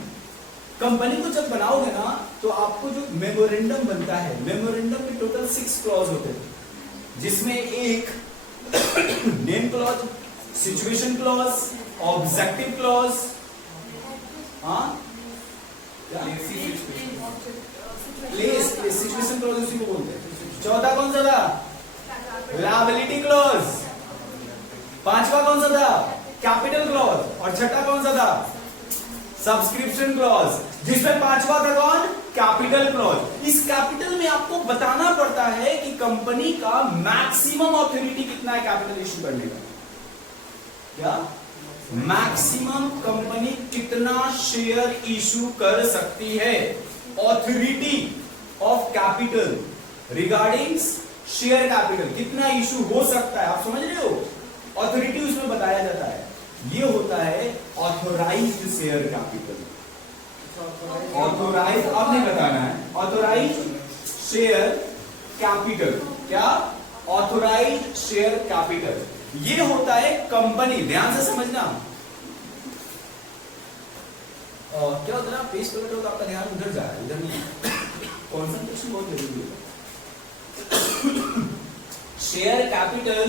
कंपनी को जब बनाओगे ना, तो आपको जो मेमोरेंडम बनता है, मेमोरेंडम में टोटल 6 क्लॉज होते हैं, जिसमें एक name clause, situation clause, objective clause, situation clause उसी को बोलते हैं। चौथा कौन सा था, लायबिलिटी क्लॉज। 5वां कौन सा था, कैपिटल क्लॉज। और 6ठा कौन सा था, सब्सक्रिप्शन क्लॉज, जिसमें 5वां था कौन, कैपिटल क्लॉज। इस कैपिटल में आपको बताना पड़ता है कि कंपनी का मैक्सिमम ऑथोरिटी कितना है कैपिटल इश्यू करने का। क्या मैक्सिमम कंपनी कितना शेयर इशू कर सकती है, authority of capital regarding share capital कितना इशू हो सकता है, आप समझ रहे हो। ऑथोरिटी उसमें बताया जाता है, ये होता है ऑथोराइज्ड शेयर कैपिटल। ऑथोराइज अब नहीं बताना है, ऑथोराइज्ड शेयर कैपिटल, क्या, ऑथोराइज्ड शेयर कैपिटल, ये होता है कंपनी। ध्यान से समझना, क्या होता है ना, पेज पलट हो तो आपका ध्यान उधर जा रहा है, इधर नहीं। कॉन्सेंट्रेशन बहुत जरूरी है। शेयर कैपिटल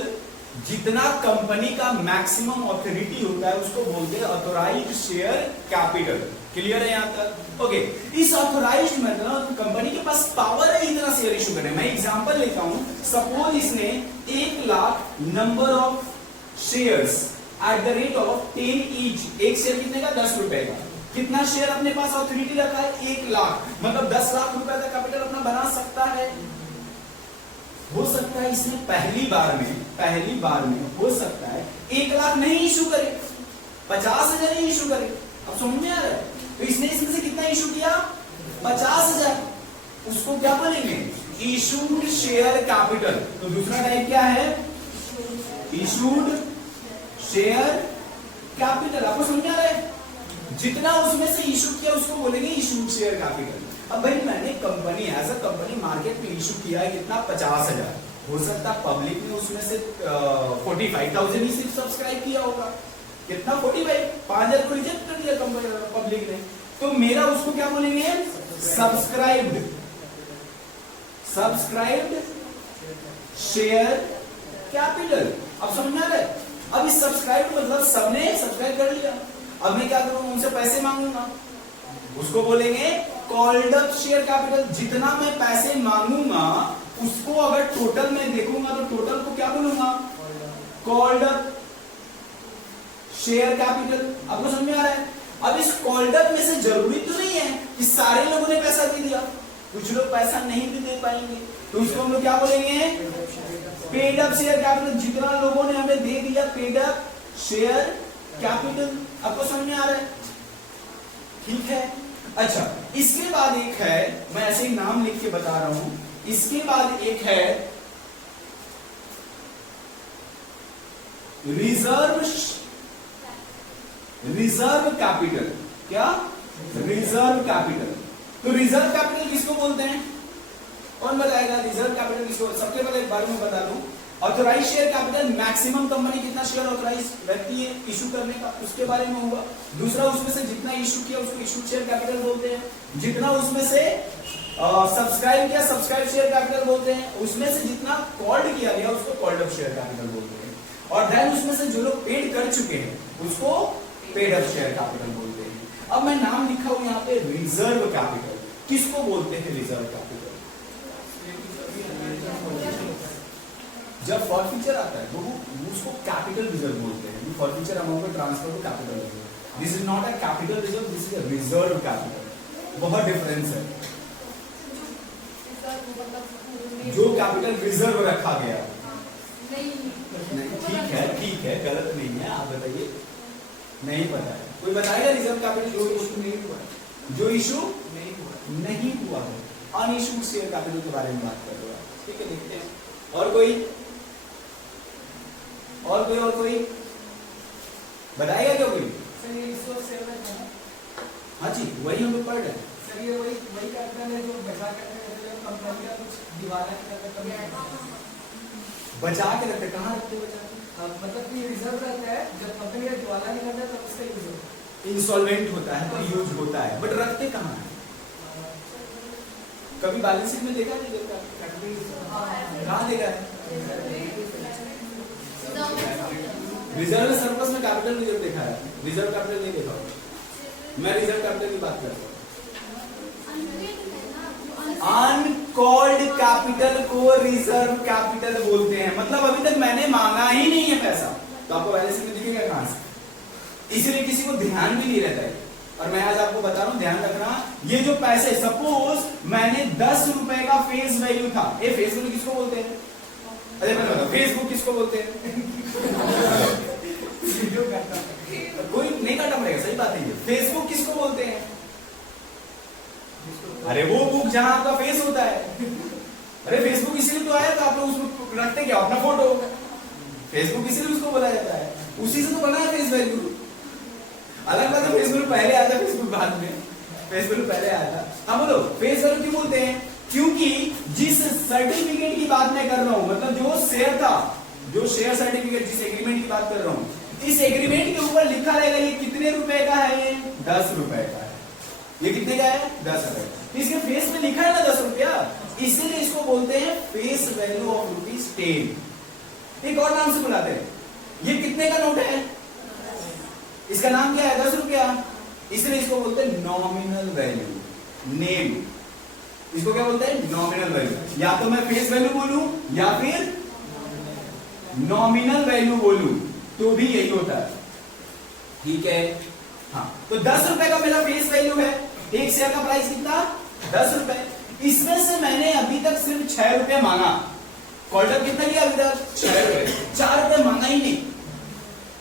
जितना कंपनी का मैक्सिमम ऑथोरिटी होता है उसको बोलते हैं ऑथोराइज्ड शेयर कैपिटल। क्लियर है यहाँ तक, ओके। इस ऑथोराइज्ड मतलब कंपनी के पास पावर है इतना शेयर इशू करने। मैं एग्जांपल लेता हूं, सपोज इसने 1 lakh number of shares at the rate of 10 each. एक शेयर कितने का, 10 रुपए का। कितना शेयर अपने पास ऑथोरिटी रखा है, 1 लाख, मतलब 10 लाख रुपए का कैपिटल अपना बना सकता है। हो सकता है इसमें पहली बार में हो सकता है 1 लाख नहीं इशू करे, 50,000 ही इशू करे। अब समझ में आ रहा है, तो इसने इसमें से कितना इशू किया, 50,000, उसको क्या बोलेंगे, इशूड शेयर कैपिटल। तो दूसरा टाइप क्या है, इशूड शेयर कैपिटल। आपको समझ में आ रहा है, जितना उसमें से इशू किया उसको बोलेंगे इशूड शेयर कैपिटल। अब भाई मैंने company as a company market में इशू किया है कितना, 50,000, हो सकता पब्लिक ने उसमें से 45,000 ही सिर्फ सब्सक्राइब किया होगा। कितना 45, 5,000 को रिजेक्ट कर दिया पब्लिक ने। तो मेरा उसको क्या बोलेंगे, सब्सक्राइब्ड, सब्सक्राइब्ड शेयर कैपिटल। अब समझ में आ रहा है? अब इस सब्सक्राइब मतलब सबने सब्सक्राइब कर लिया, अब मैं क्या करूंगा, उनसे पैसे मांगूंगा, उसको बोलेंगे कॉल्ड अप शेयर कैपिटल। जितना मैं पैसे मांगूंगा उसको अगर टोटल में देखूंगा तो टोटल को क्या बोलूंगा, कॉल्ड अप शेयर कैपिटल। आपको समझ में आ रहा है? अब इस कॉल्ड अप में से जरूरी तो नहीं है कि सारे लोगों ने पैसा दे दिया, कुछ लोग पैसा नहीं भी दे पाएंगे, तो उसको हम लोग क्या बोलेंगे, पेड अप शेयर कैपिटल। जितना लोगों ने हमें दे दिया पेड अप शेयर कैपिटल। आपको समझ में आ रहा है? ठीक है। अच्छा, इसके बाद एक है, मैं ऐसे ही नाम लिख के बता रहा हूं, इसके बाद एक है रिजर्व कैपिटल। क्या? Reserve capital. तो रिजर्व कैपिटल किसको बोलते हैं, कौन बताएगा रिजर्व कैपिटल किसको? सबके पहले एक बार में बता दूं, authorise share capital maximum company कितना शेयर ऑथराइज रखती है इशू करने का, उसके बारे में हुआ। दूसरा, उसमें से जितना इशू किया उसको इशू शेयर कैपिटल बोलते हैं। जितना उसमें से सब्सक्राइब किया सब्सक्राइब शेयर कैपिटल बोलते हैं। उसमें से जितना कॉल्ड किया गया उसको कॉल्ड अप शेयर कैपिटल बोलते हैं। और देन उसमें से जो लोग पेड कर चुके हैं उसको पेड अप शेयर कैपिटल बोलते हैं। अब मैं नाम लिखा हूं यहाँ पे रिजर्व कैपिटल। किसको बोलते हैं रिजर्व कैपिटल? जब फॉरफीचर आता है वो उसको कैपिटल रिजर्व बोलते हैं। फॉरफीचर अमाउंट को transfer to capital reserve. This is not a capital reserve, this is a reserve capital. बहुत डिफरेंस है। जो कैपिटल रिजर्व रखा गया नहीं, ठीक है, गलत नहीं है। आप बताइए, नहीं पता है? कोई बताएगा रिजर्व कैपिटल जो इशू नहीं हुआ, जो इशू नहीं हुआ है, अनइशूड शेयर कैपिटल के बारे में बात कर रहे हो। ठीक है, देखते हैं। और कोई बताएगा क्या कोई? सर ये 107 है। हाँ जी, वही हम लोग पढ़ रहे हैं। सर ये वही कैपिटल है जो बचा करते हैं कंपनी का कुछ दिवाला करते बचा के रखते, कहाँ रखते बचा के? मतलब कि रिजर्व रहता है, जब कंपनी का दिवाला नहीं करता तब उसका यूज होता है, इंसॉल्वेंट होता है तो यूज होता है, बट रखते कहाँ है? कभी बैलेंस शीट में देखा नहीं? देखा कहाँ देखा है? रिजर्व सरप्लस में कैपिटल रिजर्व देखा है, रिजर्व कैपिटल नहीं देखा। मैं रिजर्व कैपिटल की बात करता हूँ। अनकॉल्ड कैपिटल को रिजर्व कैपिटल बोलते हैं। मतलब अभी तक मैंने मांगा ही नहीं है पैसा, तो आपको बैलेंस शीट में दिखेगा कहां से? इसलिए किसी को ध्यान भी नहीं रहता है। और मैं आज आपको बता रहा हूं, ध्यान रखना, ये जो पैसे, सपोज मैंने 10 रुपए का फेस वैल्यू था। ये फेस वैल्यू किसको बोलते हैं? अरे मैं बताऊं, फेसबुक किसको बोलते हैं? कोई नहीं काटा पड़ेगा, सही बात है ये। फेसबुक किसको बोलते हैं? अरे वो बुक जहां आपका फेस होता है। अरे फेसबुक इसलिए तो आया था, आप लोग उसमें रखते क्या? अपना फोटो। फेसबुक इसलिए उसको बोला जाता है, उसी से तो बना है फेस वैल्यू। अलग बात है फेस वैल्यू पहले आया था, फेसबुक बाद में। फेस वैल्यू पहले आया था। हाँ बोलो, फेस वैल्यू क्यों बोलते हैं? क्योंकि जिस सर्टिफिकेट की बात मैं कर रहा हूं, मतलब जो शेयर था, जो शेयर सर्टिफिकेट, जिस एग्रीमेंट की बात कर रहा हूं, इस एग्रीमेंट के ऊपर लिखा रहेगा ये कितने रुपए का है, ये 10 रुपए का है। ये कितने का है? 10 रुपए। इसके फेस में लिखा है ना 10 रुपया, इसीलिए इसको बोलते हैं फेस वैल्यू ऑफ ₹10। एक और नाम से बुलाते हैं। ये कितने का नोट है? इसका नाम क्या है? 10 रुपया। इसलिए इसको बोलते हैं नॉमिनल वैल्यू, नेम। इसको क्या बोलते हैं? Nominal value. या तो मैं फेस वैल्यू बोलूं या फिर नॉमिनल वैल्यू बोलूं, तो भी यही होता है। ठीक है, हाँ। तो 10 रुपए का मेरा फेस वैल्यू है। एक शेयर का प्राइस कितना? 10 रुपए। इसमें से मैंने अभी तक सिर्फ 6 रुपए मांगा। क्वार्टर कितना लिया अभी तक? 6 रुपए। 4 रुपए मांगा ही नहीं,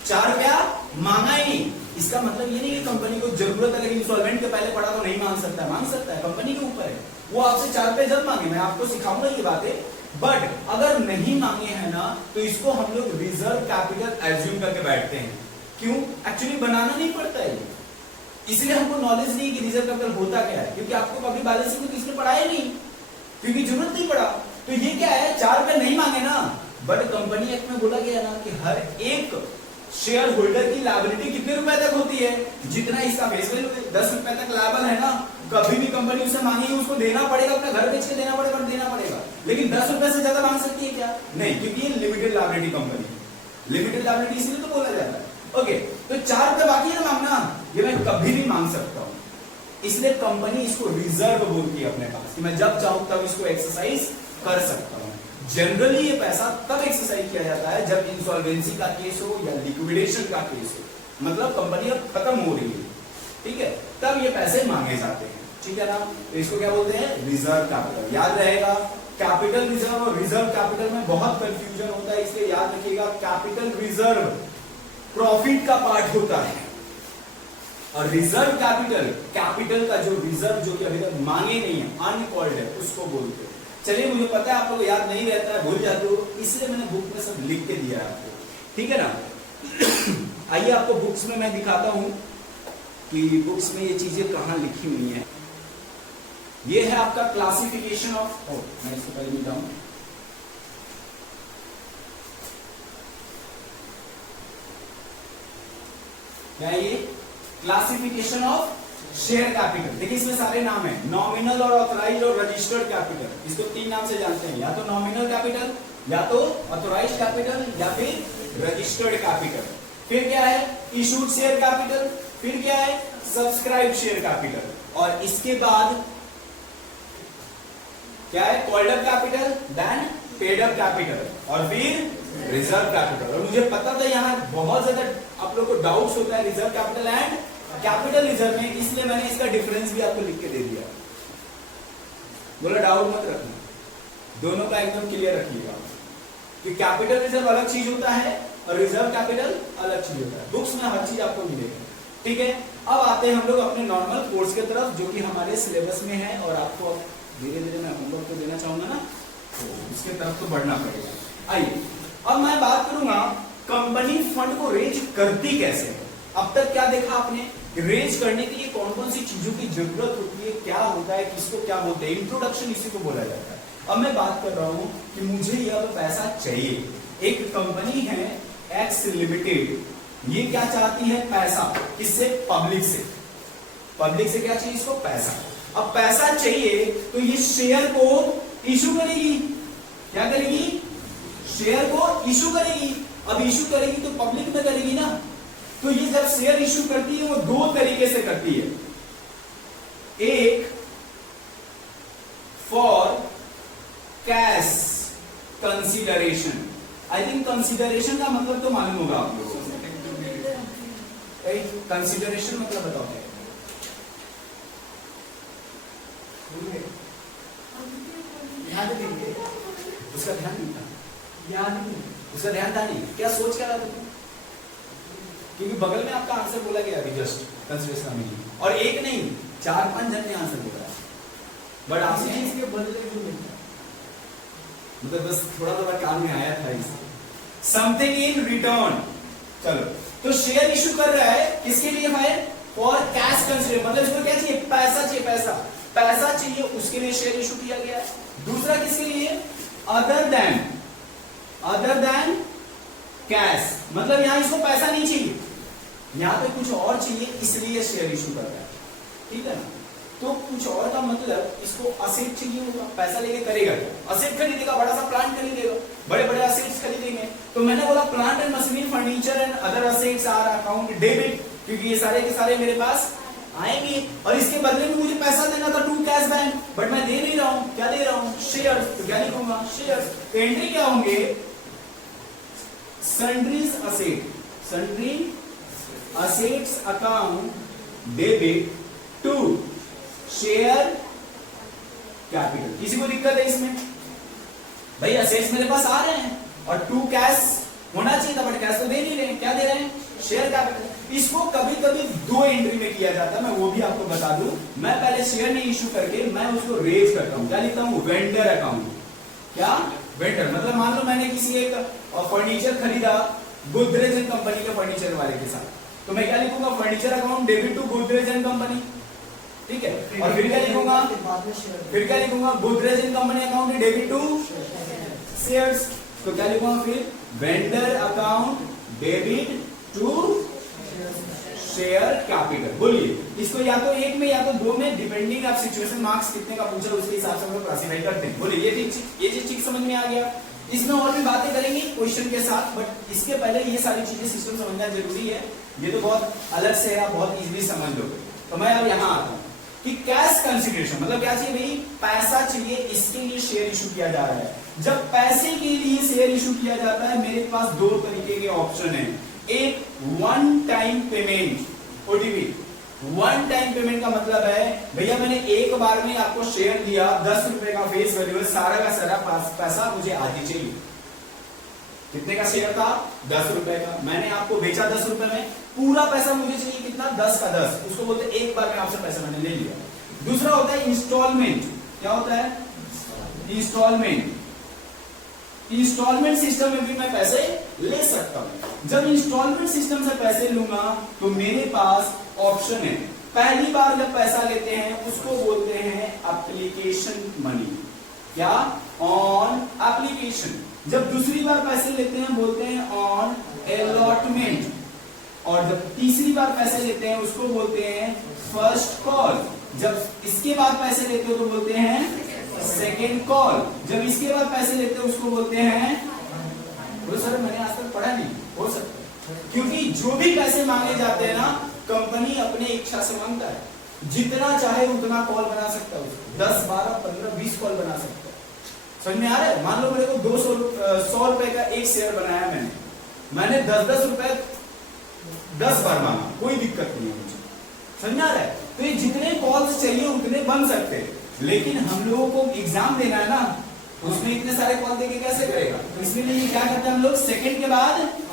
4 रुपया मांगा ही नहीं। इसका मतलब ये नहीं कि कंपनी को जरूरत अगर इंस्टॉलमेंट के पहले पड़ा तो नहीं मांग सकता है, मांग सकता है, कंपनी के ऊपर है। वो आपसे 4 रुपए जब मांगे, मैं आपको सिखाऊंगा ये बातें। बट अगर नहीं मांगे हैं ना, तो इसको हम लोग रिजर्व कैपिटल एज्यूम करके बैठते हैं। क्यों? एक्चुअली बनाना नहीं पड़ता है, इसलिए हमको नॉलेज नहीं कि रिजर्व कैपिटल होता क्या है। क्योंकि आपको पब्लिक बैलेंस शीट में किसने पढ़ाया नहीं, क्योंकि जरूरत नहीं पड़ा। तो ये क्या है, 4 रुपए नहीं मांगे ना, बट कंपनी एक्ट में बोला गया ना कि हर एक शेयर होल्डर की लायबिलिटी कितने रुपए तक होती है, जितना इसका फेस वैल्यू 10 रुपए तक लायबल है ना, कभी भी कंपनी उसे मांगेगी उसको देना पड़ेगा, अपना घर बेच के देना पड़ेगा, देना पड़ेगा। लेकिन 10 रुपए से ज्यादा मांग सकती है क्या? नहीं, क्योंकि ये लिमिटेड लायबिलिटी कंपनी है। लिमिटेड लायबिलिटी इसलिए तो बोला जाता है। ओके, तो 4 रुपए बाकी है ना मांगना, ये मैं कभी भी मांग सकता हूं, इसलिए कंपनी इसको रिजर्व बोलती है अपने पास कि मैं जब चाहूं तब इसको एक्सरसाइज कर सकता हूं। जनरली ये पैसा तब एक्सरसाइज किया जाता है जब इंसॉल्वेंसी का केस हो या लिक्विडेशन का केस हो, मतलब कंपनी अब खत्म हो रही है, ठीक है, तब ये पैसे मांगे जाते हैं, ठीक है ना। तो इसको क्या बोलते हैं? Reserve capital. याद रहेगा, कैपिटल रिजर्व और रिजर्व कैपिटल में बहुत कंफ्यूजन होता है, इसलिए याद रखिएगा कैपिटल रिजर्व प्रॉफिट का पार्ट होता है और रिजर्व कैपिटल, कैपिटल का जो रिजर्व जो कि अभी तक मांगे नहीं है, अनकॉल्ड है, उसको बोलते हैं। चलिए, मुझे पता है आप लोग याद नहीं रहता है, भूल जाते हो, इसलिए मैंने बुक में सब लिख के दिया है आपको, ठीक है ना। आइए आपको बुक्स में मैं दिखाता हूं कि बुक्स में ये चीजें कहां लिखी हुई हैं। ये है आपका क्लासिफिकेशन ऑफ, मैं इसको पहले लिखता हूं, क्या ये क्लासिफिकेशन ऑफ शेयर कैपिटल। देखिए इसमें सारे नाम है, नॉमिनल और ऑथराइज्ड और रजिस्टर्ड कैपिटल। इसको 3 नाम से जानते हैं, या तो नॉमिनल कैपिटल, या तो ऑथराइज्ड कैपिटल, या फिर रजिस्टर्ड कैपिटल। फिर क्या है? Issued share capital. फिर क्या है? Subscribe share capital. और इसके बाद क्या है? Called up capital, then paid up capital, और फिर रिजर्व कैपिटल। और मुझे पता था यहाँ बहुत ज्यादा आप लोग को डाउट्स होता है reserve capital and capital reserve में, इसलिए मैंने इसका डिफरेंस भी आपको लिख के दे दिया। बोला डाउट मत रखना, दोनों का एकदम क्लियर रखिएगा कि कैपिटल रिजर्व अलग चीज होता है और रिजर्व कैपिटल अलग चीज होता है। बुक्स में हर चीज आपको मिलेगी, ठीक है। अब आते हैं हम लोग अपने नॉर्मल कोर्स के तरफ, जो कि हमारे सिलेबस में है और आपको धीरे धीरे मैं होमवर्क तो देना चाहूंगा ना, तो उसके तरफ तो बढ़ना पड़ेगा। आइए अब मैं बात करूंगा कंपनी फंड को रेज करती कैसे है। अब तक क्या देखा आपने, रेज करने के लिए कौन कौन सी चीजों की जरूरत होती है, क्या होता है, किसको क्या बोलते हैं, इंट्रोडक्शन इसी को बोला जाता है। अब मैं बात कर रहा हूं कि मुझे यह पैसा चाहिए। एक कंपनी है एक्स लिमिटेड, ये क्या चाहती है? पैसा। किससे? पब्लिक से। पब्लिक से क्या चाहिए इसको? पैसा। अब पैसा चाहिए तो ये शेयर को इशू करेगी। क्या करेगी? शेयर को इशू करेगी। अब इशू करेगी तो पब्लिक में करेगी ना, तो ये जब शेयर इशू करती है वो 2 तरीके से करती है। एक for cash consideration. I think consideration का मतलब तो मालूम होगा आप लोगों को। कंसीडरेशन मतलब बताओ क्या? ध्यान देंगे, उसका ध्यान नहीं था, याद नहीं, उसका ध्यान था नहीं। क्या सोच क्या रहा था? क्योंकि बगल में आपका आंसर बोला गया अभी जस्ट, कंसीडरेशन में, और एक नहीं 4-5 जन ने आंसर बोला, बट आपने चीज के बदले जो मिलता है, मतलब बस थोड़ा थोड़ा काम में आया था इस समथिंग इन रिटर्न। चलो, तो शेयर इशू कर रहा है किसके लिए भाई? फॉर कैश कंसीडर, मतलब इसको क्या चाहिए? पैसा चाहिए। पैसा चाहिए, उसके लिए शेयर इशू किया गया। दूसरा किसके लिए? अदर देन कैश, मतलब यहां इसको पैसा नहीं चाहिए, यहां पे कुछ और चाहिए, इसलिए शेयर इशू कर रहा है, ठीक है ना। तो कुछ और का मतलब इसको असेट चाहिए होगा, पैसा लेके करेगा क्या? असेट खरीदेगा, बड़ा सा प्लांट खरीदेगा, बड़े बड़े असेट्स खरीदेंगे। तो मैंने बोला plant and machinery, furniture and other assets are account debit, क्योंकि ये सारे के सारे मेरे पास आएंगे और इसके बदले में मुझे पैसा देना था टू कैश बैंक, बट मैं दे नहीं रहा हूं। क्या दे रहा हूं? शेयर। तो क्या लिखूंगा? शेयर। एंट्री क्या होंगे? Sundries asset, sundry assets account debit to share capital. किसी को दिक्कत है इसमें? भाई असेट्स मेरे पास आ रहे हैं और टू कैश होना चाहिए था, बट कैश तो दे नहीं रहे। क्या दे रहे हैं? Share capital. इसको कभी कभी 2 एंट्री में किया जाता है, मैं वो भी आपको बता दूं। मैं पहले शेयर नहीं इशू करके मैं उसको रेज करता हूं। क्या लिखता हूं? Vendor account. क्या? वेंडर, मतलब मान लो मैंने किसी एक फर्नीचर खरीदा गोदरेज एंड कंपनी के फर्नीचर वाले के साथ, तो मैं क्या लिखूंगा? Furniture account debit to Godrej and company. ठीक है, और फिर क्या लिखूंगा, Godrej and company account debit to shares, तो क्या लिखूंगा फिर, vendor account debit to share capital. बोलिए इसको या तो एक में या तो दो में, डिपेंडिंग आप सिचुएशन मार्क्स कितने का पूछा उसके हिसाब से हम लोग क्लासिफाई करते हैं। बोलिए ये चीज ठीक समझ में आ गया। इसमें और भी बातें करेंगे क्वेश्चन के साथ, बट इसके पहले ये सारी चीजें सिस्टम समझना जरूरी है। ये तो बहुत अलग से है, आप बहुत इजीली समझ लोगे। तो मैं अब यहाँ आता हूँ कि कैश कंसिडरेशन मतलब क्या चाहिए भाई, पैसा चाहिए, इसके लिए शेयर इशू किया जा रहा है। जब पैसे के लिए शेयर इशू किया जाता है, मेरे पास दो तरीके के ऑप्शन है। एक one time payment, OTP. One time payment का मतलब है भैया मैंने एक बार में आपको शेयर दिया, 10 रुपए का फेस वैल्यू, सारा का सारा पैसा मुझे आज ही चाहिए। कितने का शेयर था, 10 रुपए का, मैंने आपको बेचा 10 रुपए में, पूरा पैसा मुझे चाहिए कितना, 10 का 10, उसको बोलते हैं एक बार में आपसे पैसा मैंने ले लिया। दूसरा होता है इंस्टॉलमेंट। क्या होता है, इंस्टॉलमेंट। इंस्टॉलमेंट सिस्टम में भी मैं पैसे ले सकता हूं। जब इंस्टॉलमेंट सिस्टम से पैसे लूंगा तो मेरे पास ऑप्शन है। पहली बार जब पैसा लेते हैं उसको बोलते हैं एप्लीकेशन मनी, क्या, ऑन एप्लीकेशन। जब दूसरी बार पैसे लेते हैं बोलते हैं ऑन अलॉटमेंट, और जब तीसरी बार पैसे लेते हैं उसको बोलते हैं फर्स्ट कॉल। जब इसके बाद पैसे लेते हो तो बोलते हैं सेकेंड कॉल। जब इसके बाद पैसे लेते हैं उसको बोलते हैं, बोलो सर मैंने आज तक पढ़ा नहीं, हो सकता है, क्योंकि जो भी पैसे मांगे जाते हैं ना, कंपनी अपने इच्छा से मांगता है। जितना चाहे उतना कॉल बना सकता है, 10, 12, 15, 20 कॉल बना सकता है। समझ में आ रहा है। मान लो मेरे को 100 रुपए का एक शेयर बनाया, मैंने 10 रुपए 10 बार मांगा, कोई दिक्कत नहीं है मुझे। समझ में आ रहा है। तो ये जितने कॉल्स चाहिए उतने बन सकते हैं, लेकिन हम लोगों को एग्जाम देना है ना, उसमें इतने सारे कॉल देके कैसे करेगा। तो इसलिए क्या करते हैं हम लोग, सेकंड के बाद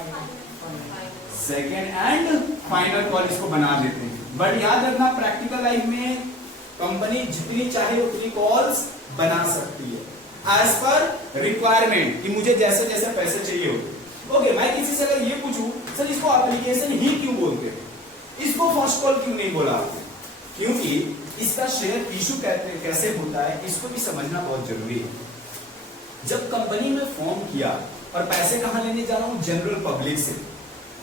सेकंड एंड फाइनल कॉल इसको बना देते हैं। बट याद रखना प्रैक्टिकल लाइफ में कंपनी जितनी चाहे उतनी कॉल्स बना सकती है एज पर रिक्वायरमेंट, कि मुझे जैसे जैसे पैसे चाहिए हो। ओके, मैं किसी से अगर ये पूछूं सर इसको एप्लीकेशन ही क्यों बोलते हैं, इसको फर्स्ट कॉल क्यों नहीं बोला आपने, क्योंकि इसका शेयर इशू कैसे होता है इसको भी समझना बहुत जरूरी है। जब कंपनी में फॉर्म किया और पैसे कहां लेने जा रहा हूं, जनरल पब्लिक से,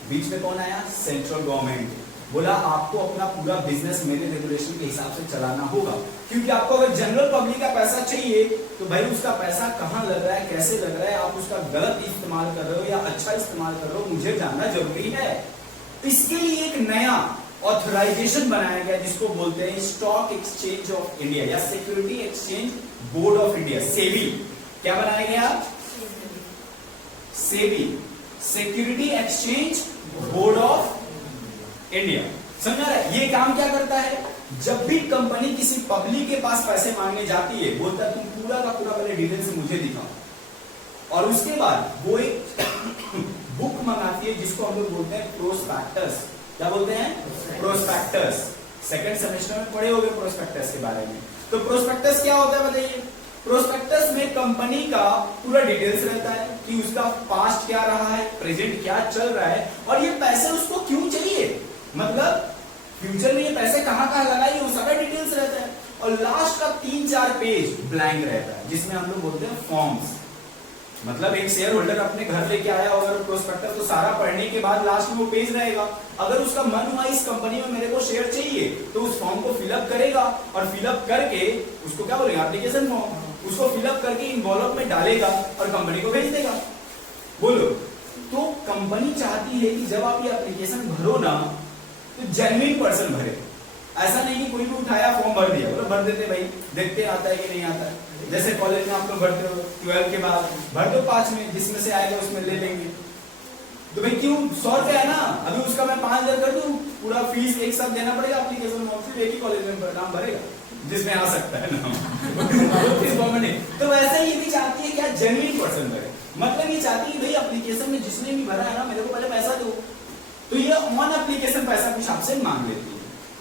बीच में कौन आया, सेंट्रल गवर्नमेंट। बोला आपको अपना पूरा बिजनेस मेरे रेगुलेशन के हिसाब से चलाना होगा, क्योंकि आपको अगर जनरल पब्लिक का पैसा चाहिए तो भाई उसका पैसा कहां लग रहा है, कैसे लग रहा है, आप उसका गलत इस्तेमाल कर रहे हो या अच्छा इस्तेमाल कर रहे हो, मुझे जानना जरूरी है। इसके लिए एक नया ऑथराइजेशन बनाया गया जिसको बोलते हैं स्टॉक एक्सचेंज ऑफ इंडिया या security exchange board of India, SEBI. क्या बनाया गया, SEBI, security exchange board of India. समझा रहा है। ये काम क्या करता है, जब भी कंपनी किसी पब्लिक के पास पैसे मांगने जाती है, बोलता है तुम पूरा का पूरा पहले डिटेल से मुझे दिखाओ, और उसके बाद वो एक बुक मंगाती है जिसको हम लोग बोलते हैं प्रोस्पेक्टस। क्या बोलते हैं, प्रोस्पेक्टस। सेकंड सेमेस्टर में पढ़े होंगे प्रोस्पेक्टस के बारे में। तो प्रोस्पेक्टस क्या होता है बताइए। प्रोस्पेक्टस में कंपनी का पूरा डिटेल्स रहता है कि उसका पास्ट क्या रहा है, प्रेजेंट क्या चल रहा है, और ये पैसे उसको क्यों चाहिए, मतलब फ्यूचर में ये पैसे कहां कहां लगाए, वो सारा डिटेल्स रहता है। और लास्ट का 3-4 पेज ब्लैंक रहता है जिसमें हम लोग बोलते हैं फॉर्म्स। मतलब एक शेयर होल्डर अपने घर लेके आया होगा प्रोस्पेक्टस, तो सारा पढ़ने के बाद लास्ट में वो पेज रहेगा। अगर उसका मन हुआ इस कंपनी में मेरे को शेयर चाहिए तो उस फॉर्म को फिलअप करेगा, और फिलअप करके उसको क्या बोलेंगे, एप्लीकेशन फॉर्म, उसको फिलअप करके इन्वॉल्व में डालेगा और कंपनी को भेज देगा। बोलो, तो कंपनी चाहती है कि जब आप ये एप्लीकेशन भरो ना तो जेन्युइन पर्सन भरे। ऐसा नहीं कि कोई भी उठाया फॉर्म भर दिया, बोलो भर देते भाई, देखते आता है कि नहीं आता है। जैसे कॉलेज में आप लोग भरते हो 12 के बाद, भर दो 5 में, जिसमें से आएगा उसमें ले लेंगे। तो भाई क्यों, 100 रुपया है ना, अभी उसका मैं 5000 कर दूं, पूरा फीस एक साथ देना पड़ेगा एप्लीकेशन में, सिर्फ एक ही कॉलेज में नाम भरेगा जिसमें आ सकता है ना। तो वैसे ही भी चाहती है क्या, जेन्युइन पर्सन भरे। मतलब ये चाहती है भाई एप्लीकेशन में जिसने भी भरा है ना, मेरे को पहले पैसा दो। तो ये ऑन एप्लीकेशन पैसा कुछ आपसे मांग लेती है।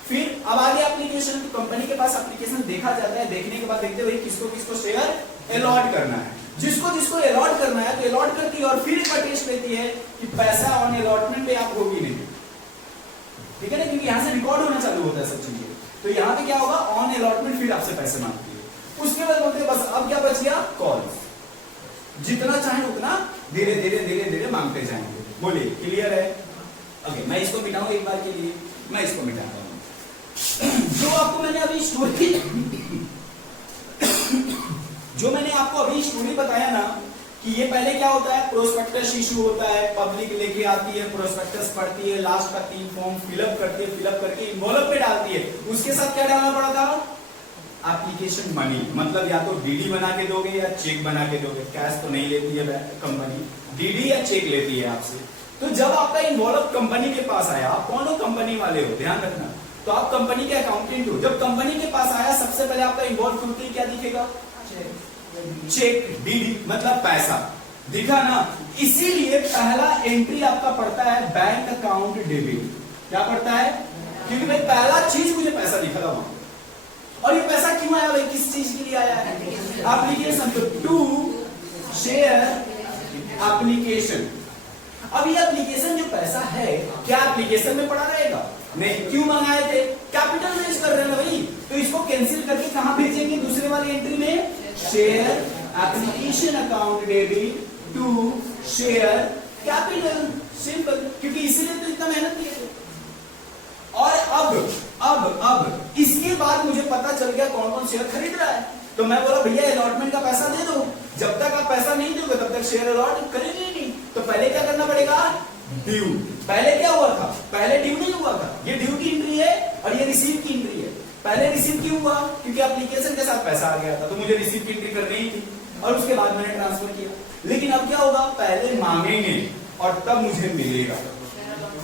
फिर अब आगे एप्लीकेशन, तो कंपनी के पास एप्लीकेशन देखा जाता है, देखने के बाद देखते भाई किसको किसको शेयर अलॉट करना है, जिसको जिसको अलॉट करना है तो अलॉट करती है, और फिर एक टेस्ट लेती है कि पैसा ऑन अलॉटमेंट पे आप होगी नहीं, ठीक है ना, क्योंकि यहां से रिकॉर्ड होना चालू होता है सब चीजें। तो यहाँ पे क्या होगा, ऑन अलॉटमेंट फिर आपसे पैसे मांगती है। उसके बाद बोलते हैं बस अब क्या बच गया, कॉल्स, जितना चाहे उतना धीरे धीरे धीरे धीरे मांगते जाएंगे। बोलिए क्लियर है? ओके, मैं इसको मिटाऊं एक बार के लिए, मैं इसको मिटाता हूं। जो आपको मैंने अभी स्टोरी जो मैंने आपको अभी स्टोरी बताया ना कि ये पहले क्या होता है, प्रोस्पेक्टस इशू होता है, पब्लिक लेके आती है, प्रोस्पेक्टस पढ़ती है, लास्ट का 3 फॉर्म फिलअप करती है, फिलअप करके इन्वॉल्व पे डालती है, उसके साथ क्या डालना पड़ा था, एप्लीकेशन मनी, मतलब या तो डीडी बना के दोगे या चेक बना के दोगे, कैश तो नहीं लेती है कंपनी, डीडी या चेक लेती है आपसे। तो जब आपका इन्वॉल्व कंपनी के पास आया, आप कौन हो, कंपनी वाले हो, ध्यान रखना, तो आप कंपनी के अकाउंटेंट हो, जब कंपनी के पास आया सबसे पहले आपका इन्वॉल्व खुलते ही क्या दिखेगा, चेक, डीडी मतलब पैसा दिखा ना, इसीलिए पहला एंट्री आपका पड़ता है बैंक अकाउंट डेबिट। क्या पड़ता है, क्योंकि भाई पहला चीज मुझे पैसा दिखा था वहां, और ये पैसा क्यों आया भाई, किस चीज के लिए आया है, एप्लीकेशन, तो टू शेयर एप्लीकेशन। अब ये एप्लीकेशन जो पैसा है, क्या एप्लीकेशन में पड़ा रहेगा, नहीं, क्यों मंगाए थे, कैपिटल रेज कर रहे हैं भाई, तो इसको कैंसिल करके कहां भेजेंगे, दूसरे वाली एंट्री में, share application account debit to share capital, simple, क्योंकि इसीलिए तो इतना मेहनत किए थे। और अब इसके बाद मुझे पता चल गया कौन कौन शेयर खरीद रहा है, तो मैं बोला भैया अलॉटमेंट का पैसा दे दो, जब तक आप पैसा नहीं दोगे तब तक शेयर अलॉट करेंगे ही नहीं, तो पहले क्या करना पड़ेगा, ड्यू। पहले क्या हुआ था, पहले ड्यू नहीं हुआ था, ये ड्यू की एंट्री है और ये रिसीव की एंट्री है। पहले रिसीव क्यों हुआ, क्योंकि एप्लीकेशन के साथ पैसा आ गया था, तो मुझे रिसीव की एंट्री करनी ही थी, और उसके बाद मैंने ट्रांसफर किया। लेकिन अब क्या होगा, पहले मांगेंगे और तब मुझे मिलेगा,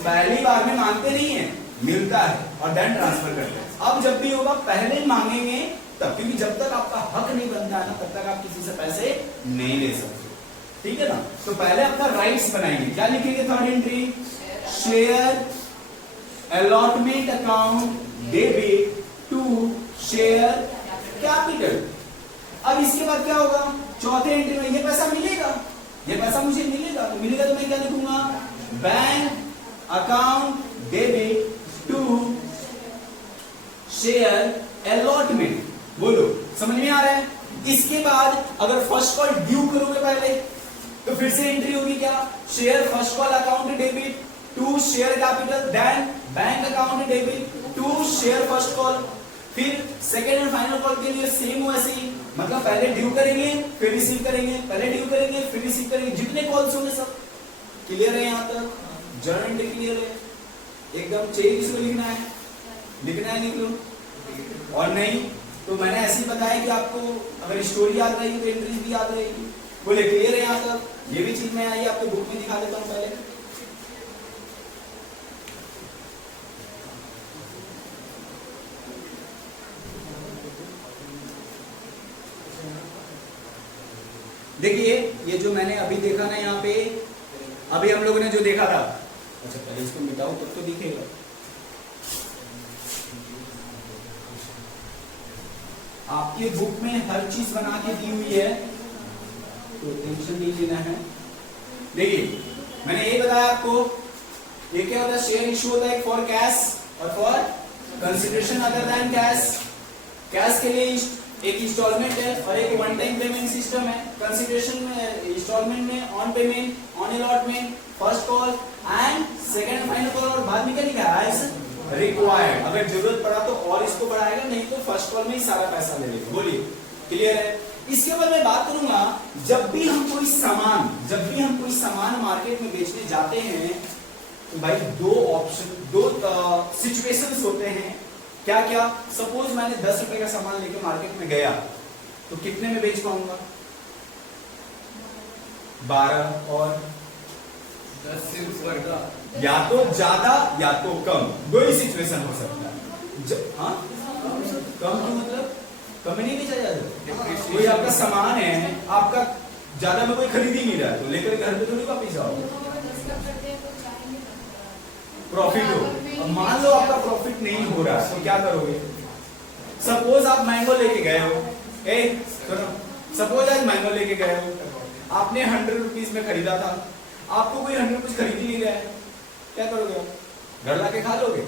पहली बार में मांगते नहीं है, मिलता है और देन ट्रांसफर करते हैं। अब जब भी होगा पहले मांगेंगे तब, क्योंकि जब तक आपका हक नहीं बनता है ना, तब तक आप किसी से पैसे नहीं ले सकते, ठीक है ना। तो पहले आपका राइट्स बनाएंगे, क्या लिखेंगे, third entry, share allotment account debit to share capital. अब इसके बाद क्या होगा, चौथे एंट्री में ये पैसा मिलेगा, ये पैसा मुझे मिलेगा, तो मिलेगा तो मैं क्या लिखूंगा, bank account debit to share allotment. बोलो समझ में आ रहा है? इसके बाद अगर फर्स्ट कॉल ड्यू करोगे पहले, तो फिर से एंट्री होगी क्या, share first call account debit to share capital, then bank account debit to share first call. फिर सेकेंड एंड फाइनल कॉल के लिए सेम वैसे ही, मतलब पहले ड्यू करेंगे फिर रिसीव करेंगे, पहले ड्यू करेंगे फिर रिसीव करेंगे, जितने कॉल्स होंगे सब क्लियर है, यहाँ तक जर्नल क्लियर है, एकदम चेंज इसको लिखना है लिख लो, और नहीं तो मैंने ऐसे ही बताया कि आपको अगर स्टोरी याद रहेगी तो एंट्रीज भी याद रहेगी। बोले क्लियर है यहाँ तक? ये भी चीज मैं आई आपको बुक में दिखा देता हूँ पहले। देखिए ये जो मैंने अभी देखा ना यहाँ पे, अभी हम लोगों ने जो देखा था, अच्छा पहले इसको मिटाओ तब तो दिखेगा। आपके बुक में हर चीज बना के दी हुई है, तो टेंशन नहीं लेना है। देखिए मैंने ये बताया आपको, ये क्या होता है, शेयर इशू होता है फॉर कैश और for consideration other than cash. Cash के लिए एक इंस्टॉलमेंट है और एक वन टाइम पेमेंट सिस्टम है। कंसिडरेशन में, इंस्टॉलमेंट में on payment, on allotment, first call and second and final call, और बाद में क्या लिखा है, एज रिक्वायर्ड, अगर जरूरत पड़ा तो और इसको बढ़ाएगा, नहीं तो फर्स्ट कॉल में ही सारा पैसा ले लेगा। बोलिए क्लियर है? इसके बाद मैं बात करूंगा, जब भी हम कोई सामान मार्केट में बेचने जाते हैं तो भाई दो सिचुएशंस होते हैं। क्या क्या? सपोज मैंने 10 रुपए का सामान लेके मार्केट में गया तो कितने में बेच पाऊंगा? 12 और 10 से ऊपर का, या तो ज्यादा या तो कम, दो ही सिचुएशन हो सकता है। हाँ कम तो मतलब कम नहीं बेचा जाता। कोई आपका सामान है, आपका ज्यादा में कोई खरीद ही नहीं रहा है, तो लेकर घर पे थोड़ी वापिस जाओ, प्रॉफिट हो। अब मान लो आपका प्रॉफिट नहीं हो रहा तो क्या करोगे? सपोज आप मैंगो लेके गए हो, सपोज आज मैंगो लेके गए हो, आपने 100 रुपीज में खरीदा था, आपको कोई 100 रुपीज खरीद ही नहीं रहा है, क्या करोगे? घर लाके खा लोगे?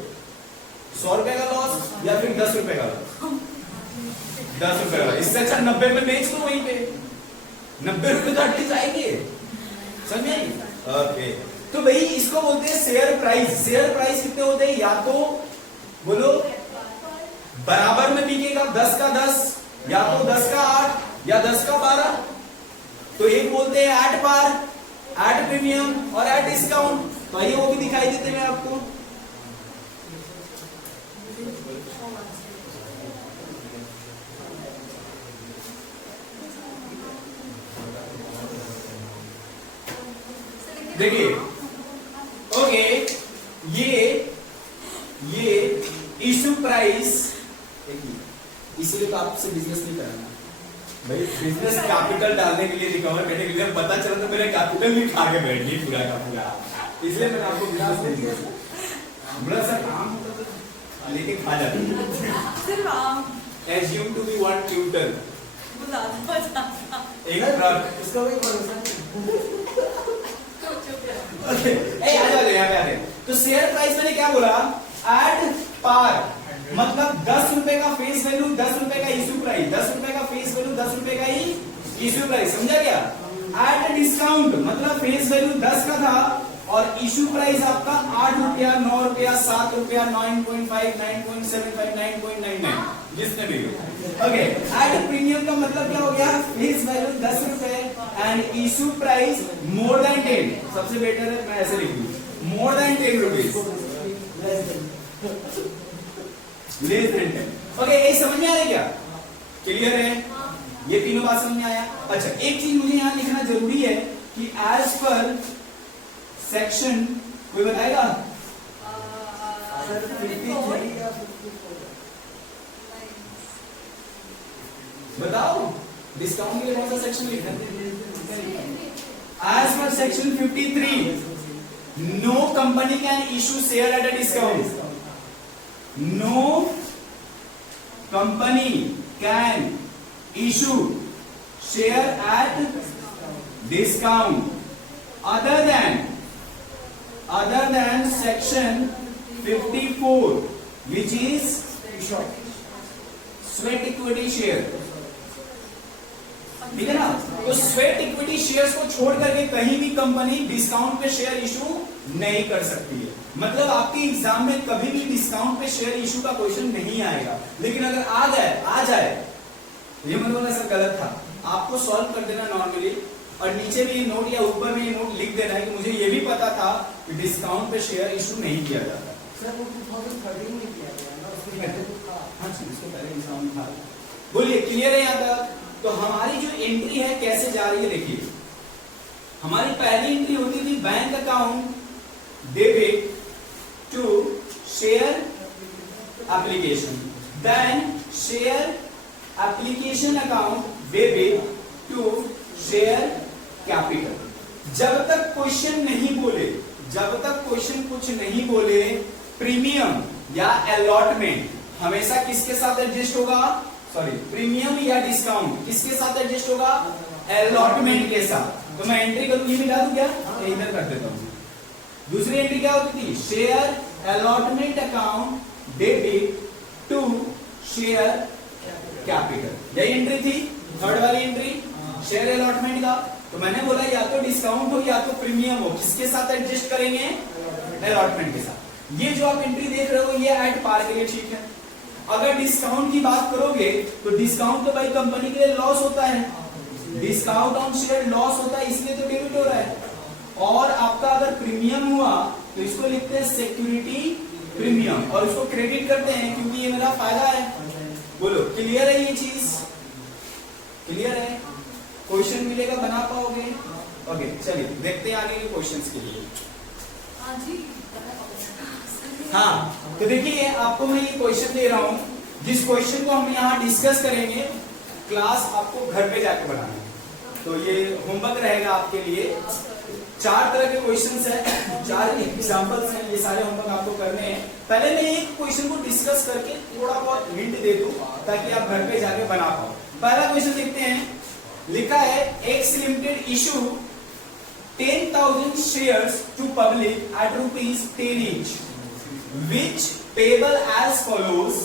100 रुपए का लॉस या फिर 10 रुपए का लॉस? 10 रुपए का। इससे अच्छा 90 में बेच दो वहीं पे, 90 रुपए तो एटलीस्ट आएंगे, समझे? ओके, तो भाई इसको बोलते हैं शेयर प्राइस। शेयर प्राइस कितने होते हैं? या तो बोलो बराबर में बिकेगा 10 का 10, या तो 10 का 8 या 10 का 12। तो एक बोलते हैं एट पार, एट प्रीमियम और एट डिस्काउंट। तो आइए वो भी दिखाई देते हैं आपको। देखिए, ओके, ये इशू प्राइस, इसलिए तो आपसे बिजनेस नहीं करना भाई। बिजनेस कैपिटल डालने के लिए, रिकवर करने के लिए, पता चला तो मेरा कैपिटल भी खा के बैठ गई पूरा का पूरा, इसलिए मैंने आपको गिलास दे दिया। बड़ा सा काम होता था लेके खा जाती है। Assume to be one tutor, एक ट्रक, इसका कोई भरोसा नहीं। ओके, आ जाओ यहाँ पे आते हैं। तो शेयर प्राइस मैंने क्या बोला? एट पार, मतलब 10 रुपए का फेस वैल्यू, 10 रुपए का इशू प्राइस, 10 रुपए का फेस वैल्यू, 10 रुपए का ही इशू प्राइस, समझा क्या? एट डिस्काउंट मतलब फेस वैल्यू 10 का था और इशू प्राइस आपका 8 रुपया, 9 रुपया, 7 रुपया, 9.5, 9.75, 9.99, जिसने भी। ओके, एट प्रीमियम का मतलब क्या हो गया? फेस वैल्यू 10 रुपए and issue price more than 10। सबसे बेटर है मैं ऐसे लिख दूं, more than 10 rupees, less than 10। Okay, ये समझ में आ रहा है क्या? क्लियर है? ये तीनों बात समझ में आया? अच्छा, एक चीज मुझे यहां लिखना जरूरी है कि एज पर सेक्शन, कोई बताएगा? बताओ, डिस्काउंट के लिए कौन सा सेक्शन लिखा है? As per section 53, no company can issue share at a discount. No company can issue share at discount other than section 54, which is sweat equity share। ठीक है ना? तो स्वेट इक्विटी शेयर्स को छोड़ करके कहीं भी कंपनी डिस्काउंट पे शेयर इशू नहीं कर सकती है। मतलब आपके एग्जाम में कभी भी डिस्काउंट पे शेयर इशू का क्वेश्चन नहीं आएगा, लेकिन अगर आ जाए ये मतलब ऐसा गलत था, आपको सॉल्व कर देना नॉर्मली और नीचे भी नोट या ऊपर में नोट लिख देना है कि मुझे ये भी पता था कि डिस्काउंट पे शेयर इशू नहीं किया जाता। सर वो 2013 में किया गया ना, उसके पहले तो था। हाँ जी, उसके पहले एग्जाम था। बोलिए, क्लियर है यहाँ तक? तो हमारी जो एंट्री है कैसे जा रही है देखिए। हमारी पहली एंट्री होती थी bank account debit to share application, then share application account debit to share capital. जब तक क्वेश्चन नहीं बोले, जब तक क्वेश्चन कुछ नहीं बोले, प्रीमियम या अलॉटमेंट हमेशा किसके साथ एडजस्ट होगा? सॉरी, प्रीमियम या डिस्काउंट किसके साथ एडजस्ट होगा? अलॉटमेंट के साथ। तो मैं एंट्री करूं, ये मिला दूं क्या? इधर कर देता हूं। दूसरी एंट्री क्या होती थी? Share allotment account debit to share capital. यही एंट्री थी, थर्ड वाली एंट्री शेयर अलॉटमेंट का। तो मैंने बोला या तो डिस्काउंट हो या तो प्रीमियम हो, किसके साथ एडजस्ट करेंगे? अलॉटमेंट के साथ। ये जो आप एंट्री देख रहे हो ये एट पार के लिए ठीक है। अगर डिस्काउंट की बात करोगे तो डिस्काउंट तो भाई कंपनी के लिए लॉस होता है, डिस्काउंट ऑन शेयर लॉस होता है, इसलिए तो डेबिट हो रहा है। और आपका अगर प्रीमियम हुआ तो इसको लिखते हैं सिक्योरिटी प्रीमियम और इसको क्रेडिट करते हैं क्योंकि ये मेरा फायदा है। बोलो, क्लियर है? ये चीज क्लियर है? क्वेश्चन मिलेगा, बना पाओगे? ओके, चलिए देखते हैं आगे के क्वेश्चंस के लिए। हाँ, तो देखिए आपको मैं ये क्वेश्चन दे रहा हूं, जिस क्वेश्चन को हम यहाँ डिस्कस करेंगे, क्लास आपको घर पे जाके बनाना है। तो ये होमवर्क रहेगा आपके लिए। 4 तरह के क्वेश्चंस हैं, 4 एग्जांपल्स हैं, ये सारे होमवर्क आपको करने हैं। पहले मैं एक क्वेश्चन को डिस्कस करके थोड़ा बहुत हिंट दे दूं ताकि आप घर पे जाके बना पाओ। पहला क्वेश्चन देखते हैं। लिखा है X limited issue 10,000 shares to public at ₹10 each। which payable as follows: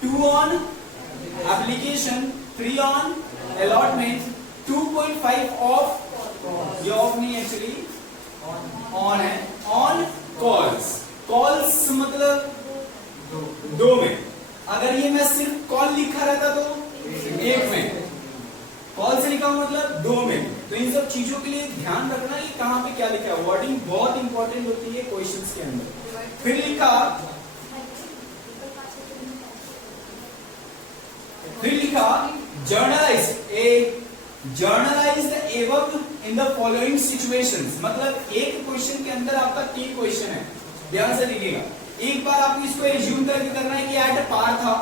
2 on application, 3 on allotment, 2.5 off, ये off नहीं actually on है, on calls. calls मतलब 2 में, अगर ये मैं सिर्फ कॉल लिखा रहता तो 1 में, कॉल से लिखा हुआ मतलब 2 में। तो इन सब चीजों के लिए ध्यान रखना कि कहां पे क्या लिखा है, वर्डिंग बहुत इंपॉर्टेंट होती है क्वेश्चंस के अंदर। फिर लिखा जर्नलाइज एवं इन द फॉलोइंग सिचुएशंस, मतलब एक क्वेश्चन के अंदर आपका 3 क्वेश्चन है, ध्यान से लिखिएगा। एक बार आपको इसको एज्यूम करके करना है कि एट पार था,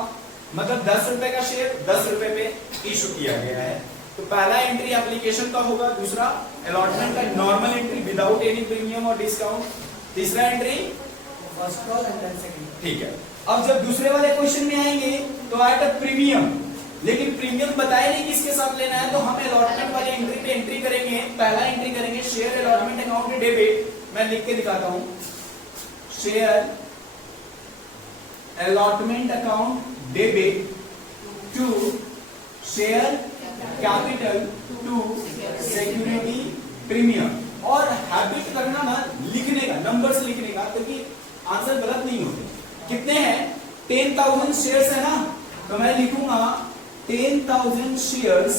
मतलब 10 रुपए का शेयर 10 रुपए पे इशू किया गया है, तो पहला एंट्री एप्लीकेशन का होगा, दूसरा अलॉटमेंट का normal entry without any premium और डिस्काउंट, तीसरा entry first call and then second. ठीक है। अब जब दूसरे वाले क्वेश्चन में आएंगे तो एट अ प्रीमियम, लेकिन प्रीमियम बताया नहीं किसके साथ लेना है, तो हम अलॉटमेंट वाले एंट्री पे एंट्री करेंगे। पहला एंट्री करेंगे शेयर अलॉटमेंट अकाउंट डेबिट, मैं लिख के दिखाता हूं, share allotment account debit to share capital to security premium. और हैबिट करना ना लिखने का, नंबर्स लिखने का, क्योंकि आंसर गलत नहीं होते। कितने हैं? 10,000 शेयर्स है ना, तो मैं लिखूंगा 10,000 शेयर्स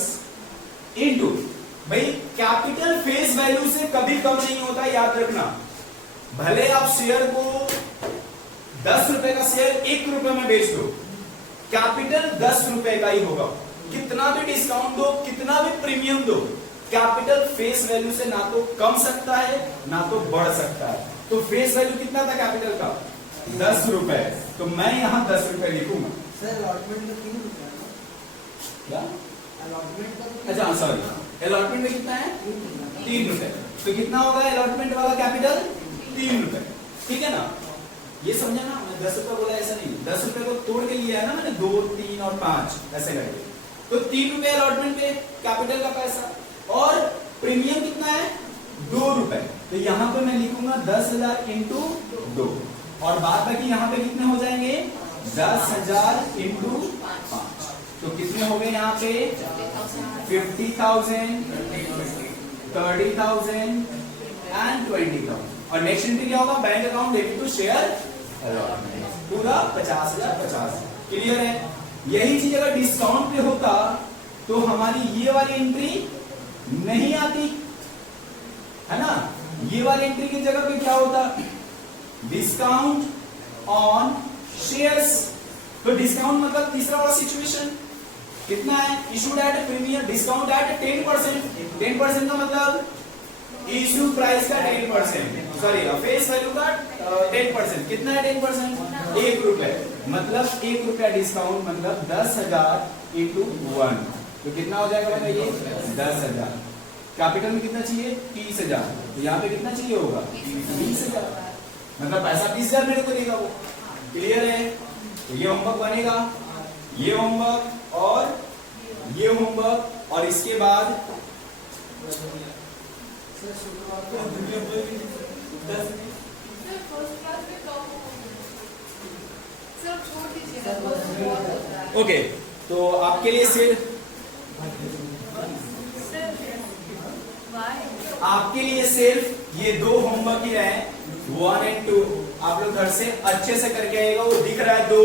इनटू, भाई कैपिटल फेस वैल्यू से कभी कम नहीं होता, याद रखना। भले आप शेयर को 10 रुपए का शेयर 1 रुपए में बेच दो, कैपिटल 10 रुपए का ही होगा। कितना भी डिस्काउंट दो, कितना भी प्रीमियम दो, कैपिटल फेस वैल्यू से ना तो कम सकता है ना तो बढ़ सकता है। तो फेस वैल्यू कितना था कैपिटल का? 10 रुपए, तो मैं यहां 10 रुपए लिखूंगा। सर अलॉटमेंट तो 3 रुपए है ना? क्या अलॉटमेंट का अच्छा सॉरी, अलॉटमेंट में कितना है? 3 रुपए। तो कितना होगा अलॉटमेंट वाला कैपिटल? 3 रुपए, ठीक है ना? ये समझा ना, मैं 10 रुपए बोला ऐसा नहीं, 10 रुपए को तोड़ के लिया है ना मैंने, 2, 3 और 5 ऐसे करके। तो 3 रुपए अलॉटमेंट पे कैपिटल का पैसा, और प्रीमियम कितना है? 2 रुपए। तो यहां पे मैं लिखूंगा 10,000 इंटू 2, और बाद बाकी यहां पे कितने हो जाएंगे? 10,000 इंटू 5। तो कितने हो गए यहाँ पे? 50,000, 30,000 एंड 20,000। और नेक्स्ट एंट्री क्या होगा? Bank account debit to share allotment, पूरा 50,000 50। क्लियर है? यही चीज अगर डिस्काउंट पे होता तो हमारी ये वाली एंट्री नहीं आती है ना। ये वाली एंट्री की जगह पे क्या होता? Discount on shares. तो डिस्काउंट मतलब तीसरा वाला सिचुएशन कितना है? Issued at premium, discount at 10%। 10% का मतलब इशू प्राइस का 10%, सॉरी फेस वैल्यू का 10%। कितना है 10%? 1 रुपए, मतलब 1 रुपया डिस्काउंट, मतलब 10,000 इंटू 1। तो कितना हो जाएगा बताइए? 10,000। कैपिटल में कितना चाहिए? 30,000। तो यहाँ पे कितना चाहिए होगा? 20,000, मतलब पैसा 20,000 मेरे को देगा वो। क्लियर है? तो ये होमवर्क बनेगा, ये होमवर्क और ये होमवर्क, और इसके बाद सर शुक्रवार को ओके। तो आपके लिए सिर्फ ये 2 होमवर्क ही रहे, 1 और 2। आप लोग घर से अच्छे से करके आएगा। वो दिख रहा है 2,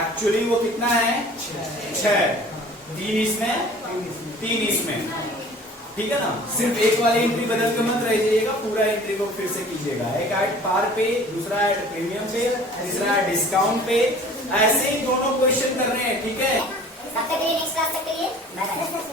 एक्चुअली वो कितना है? 6। 3 इसमें, 3 इसमें, ठीक है ना। सिर्फ एक वाली एंट्री बदल के मत रह जाइएगा, पूरा एंट्री को फिर से कीजिएगा। एक एट पार पे, दूसरा एट प्रीमियम पे, तीसरा एट डिस्काउंट पे। ऐसे ही दोनों क्वेश्चन कर रहे हैं, ठीक है। तब तक के लिए नेक्स्ट क्लास तक के लिए बाय बाय।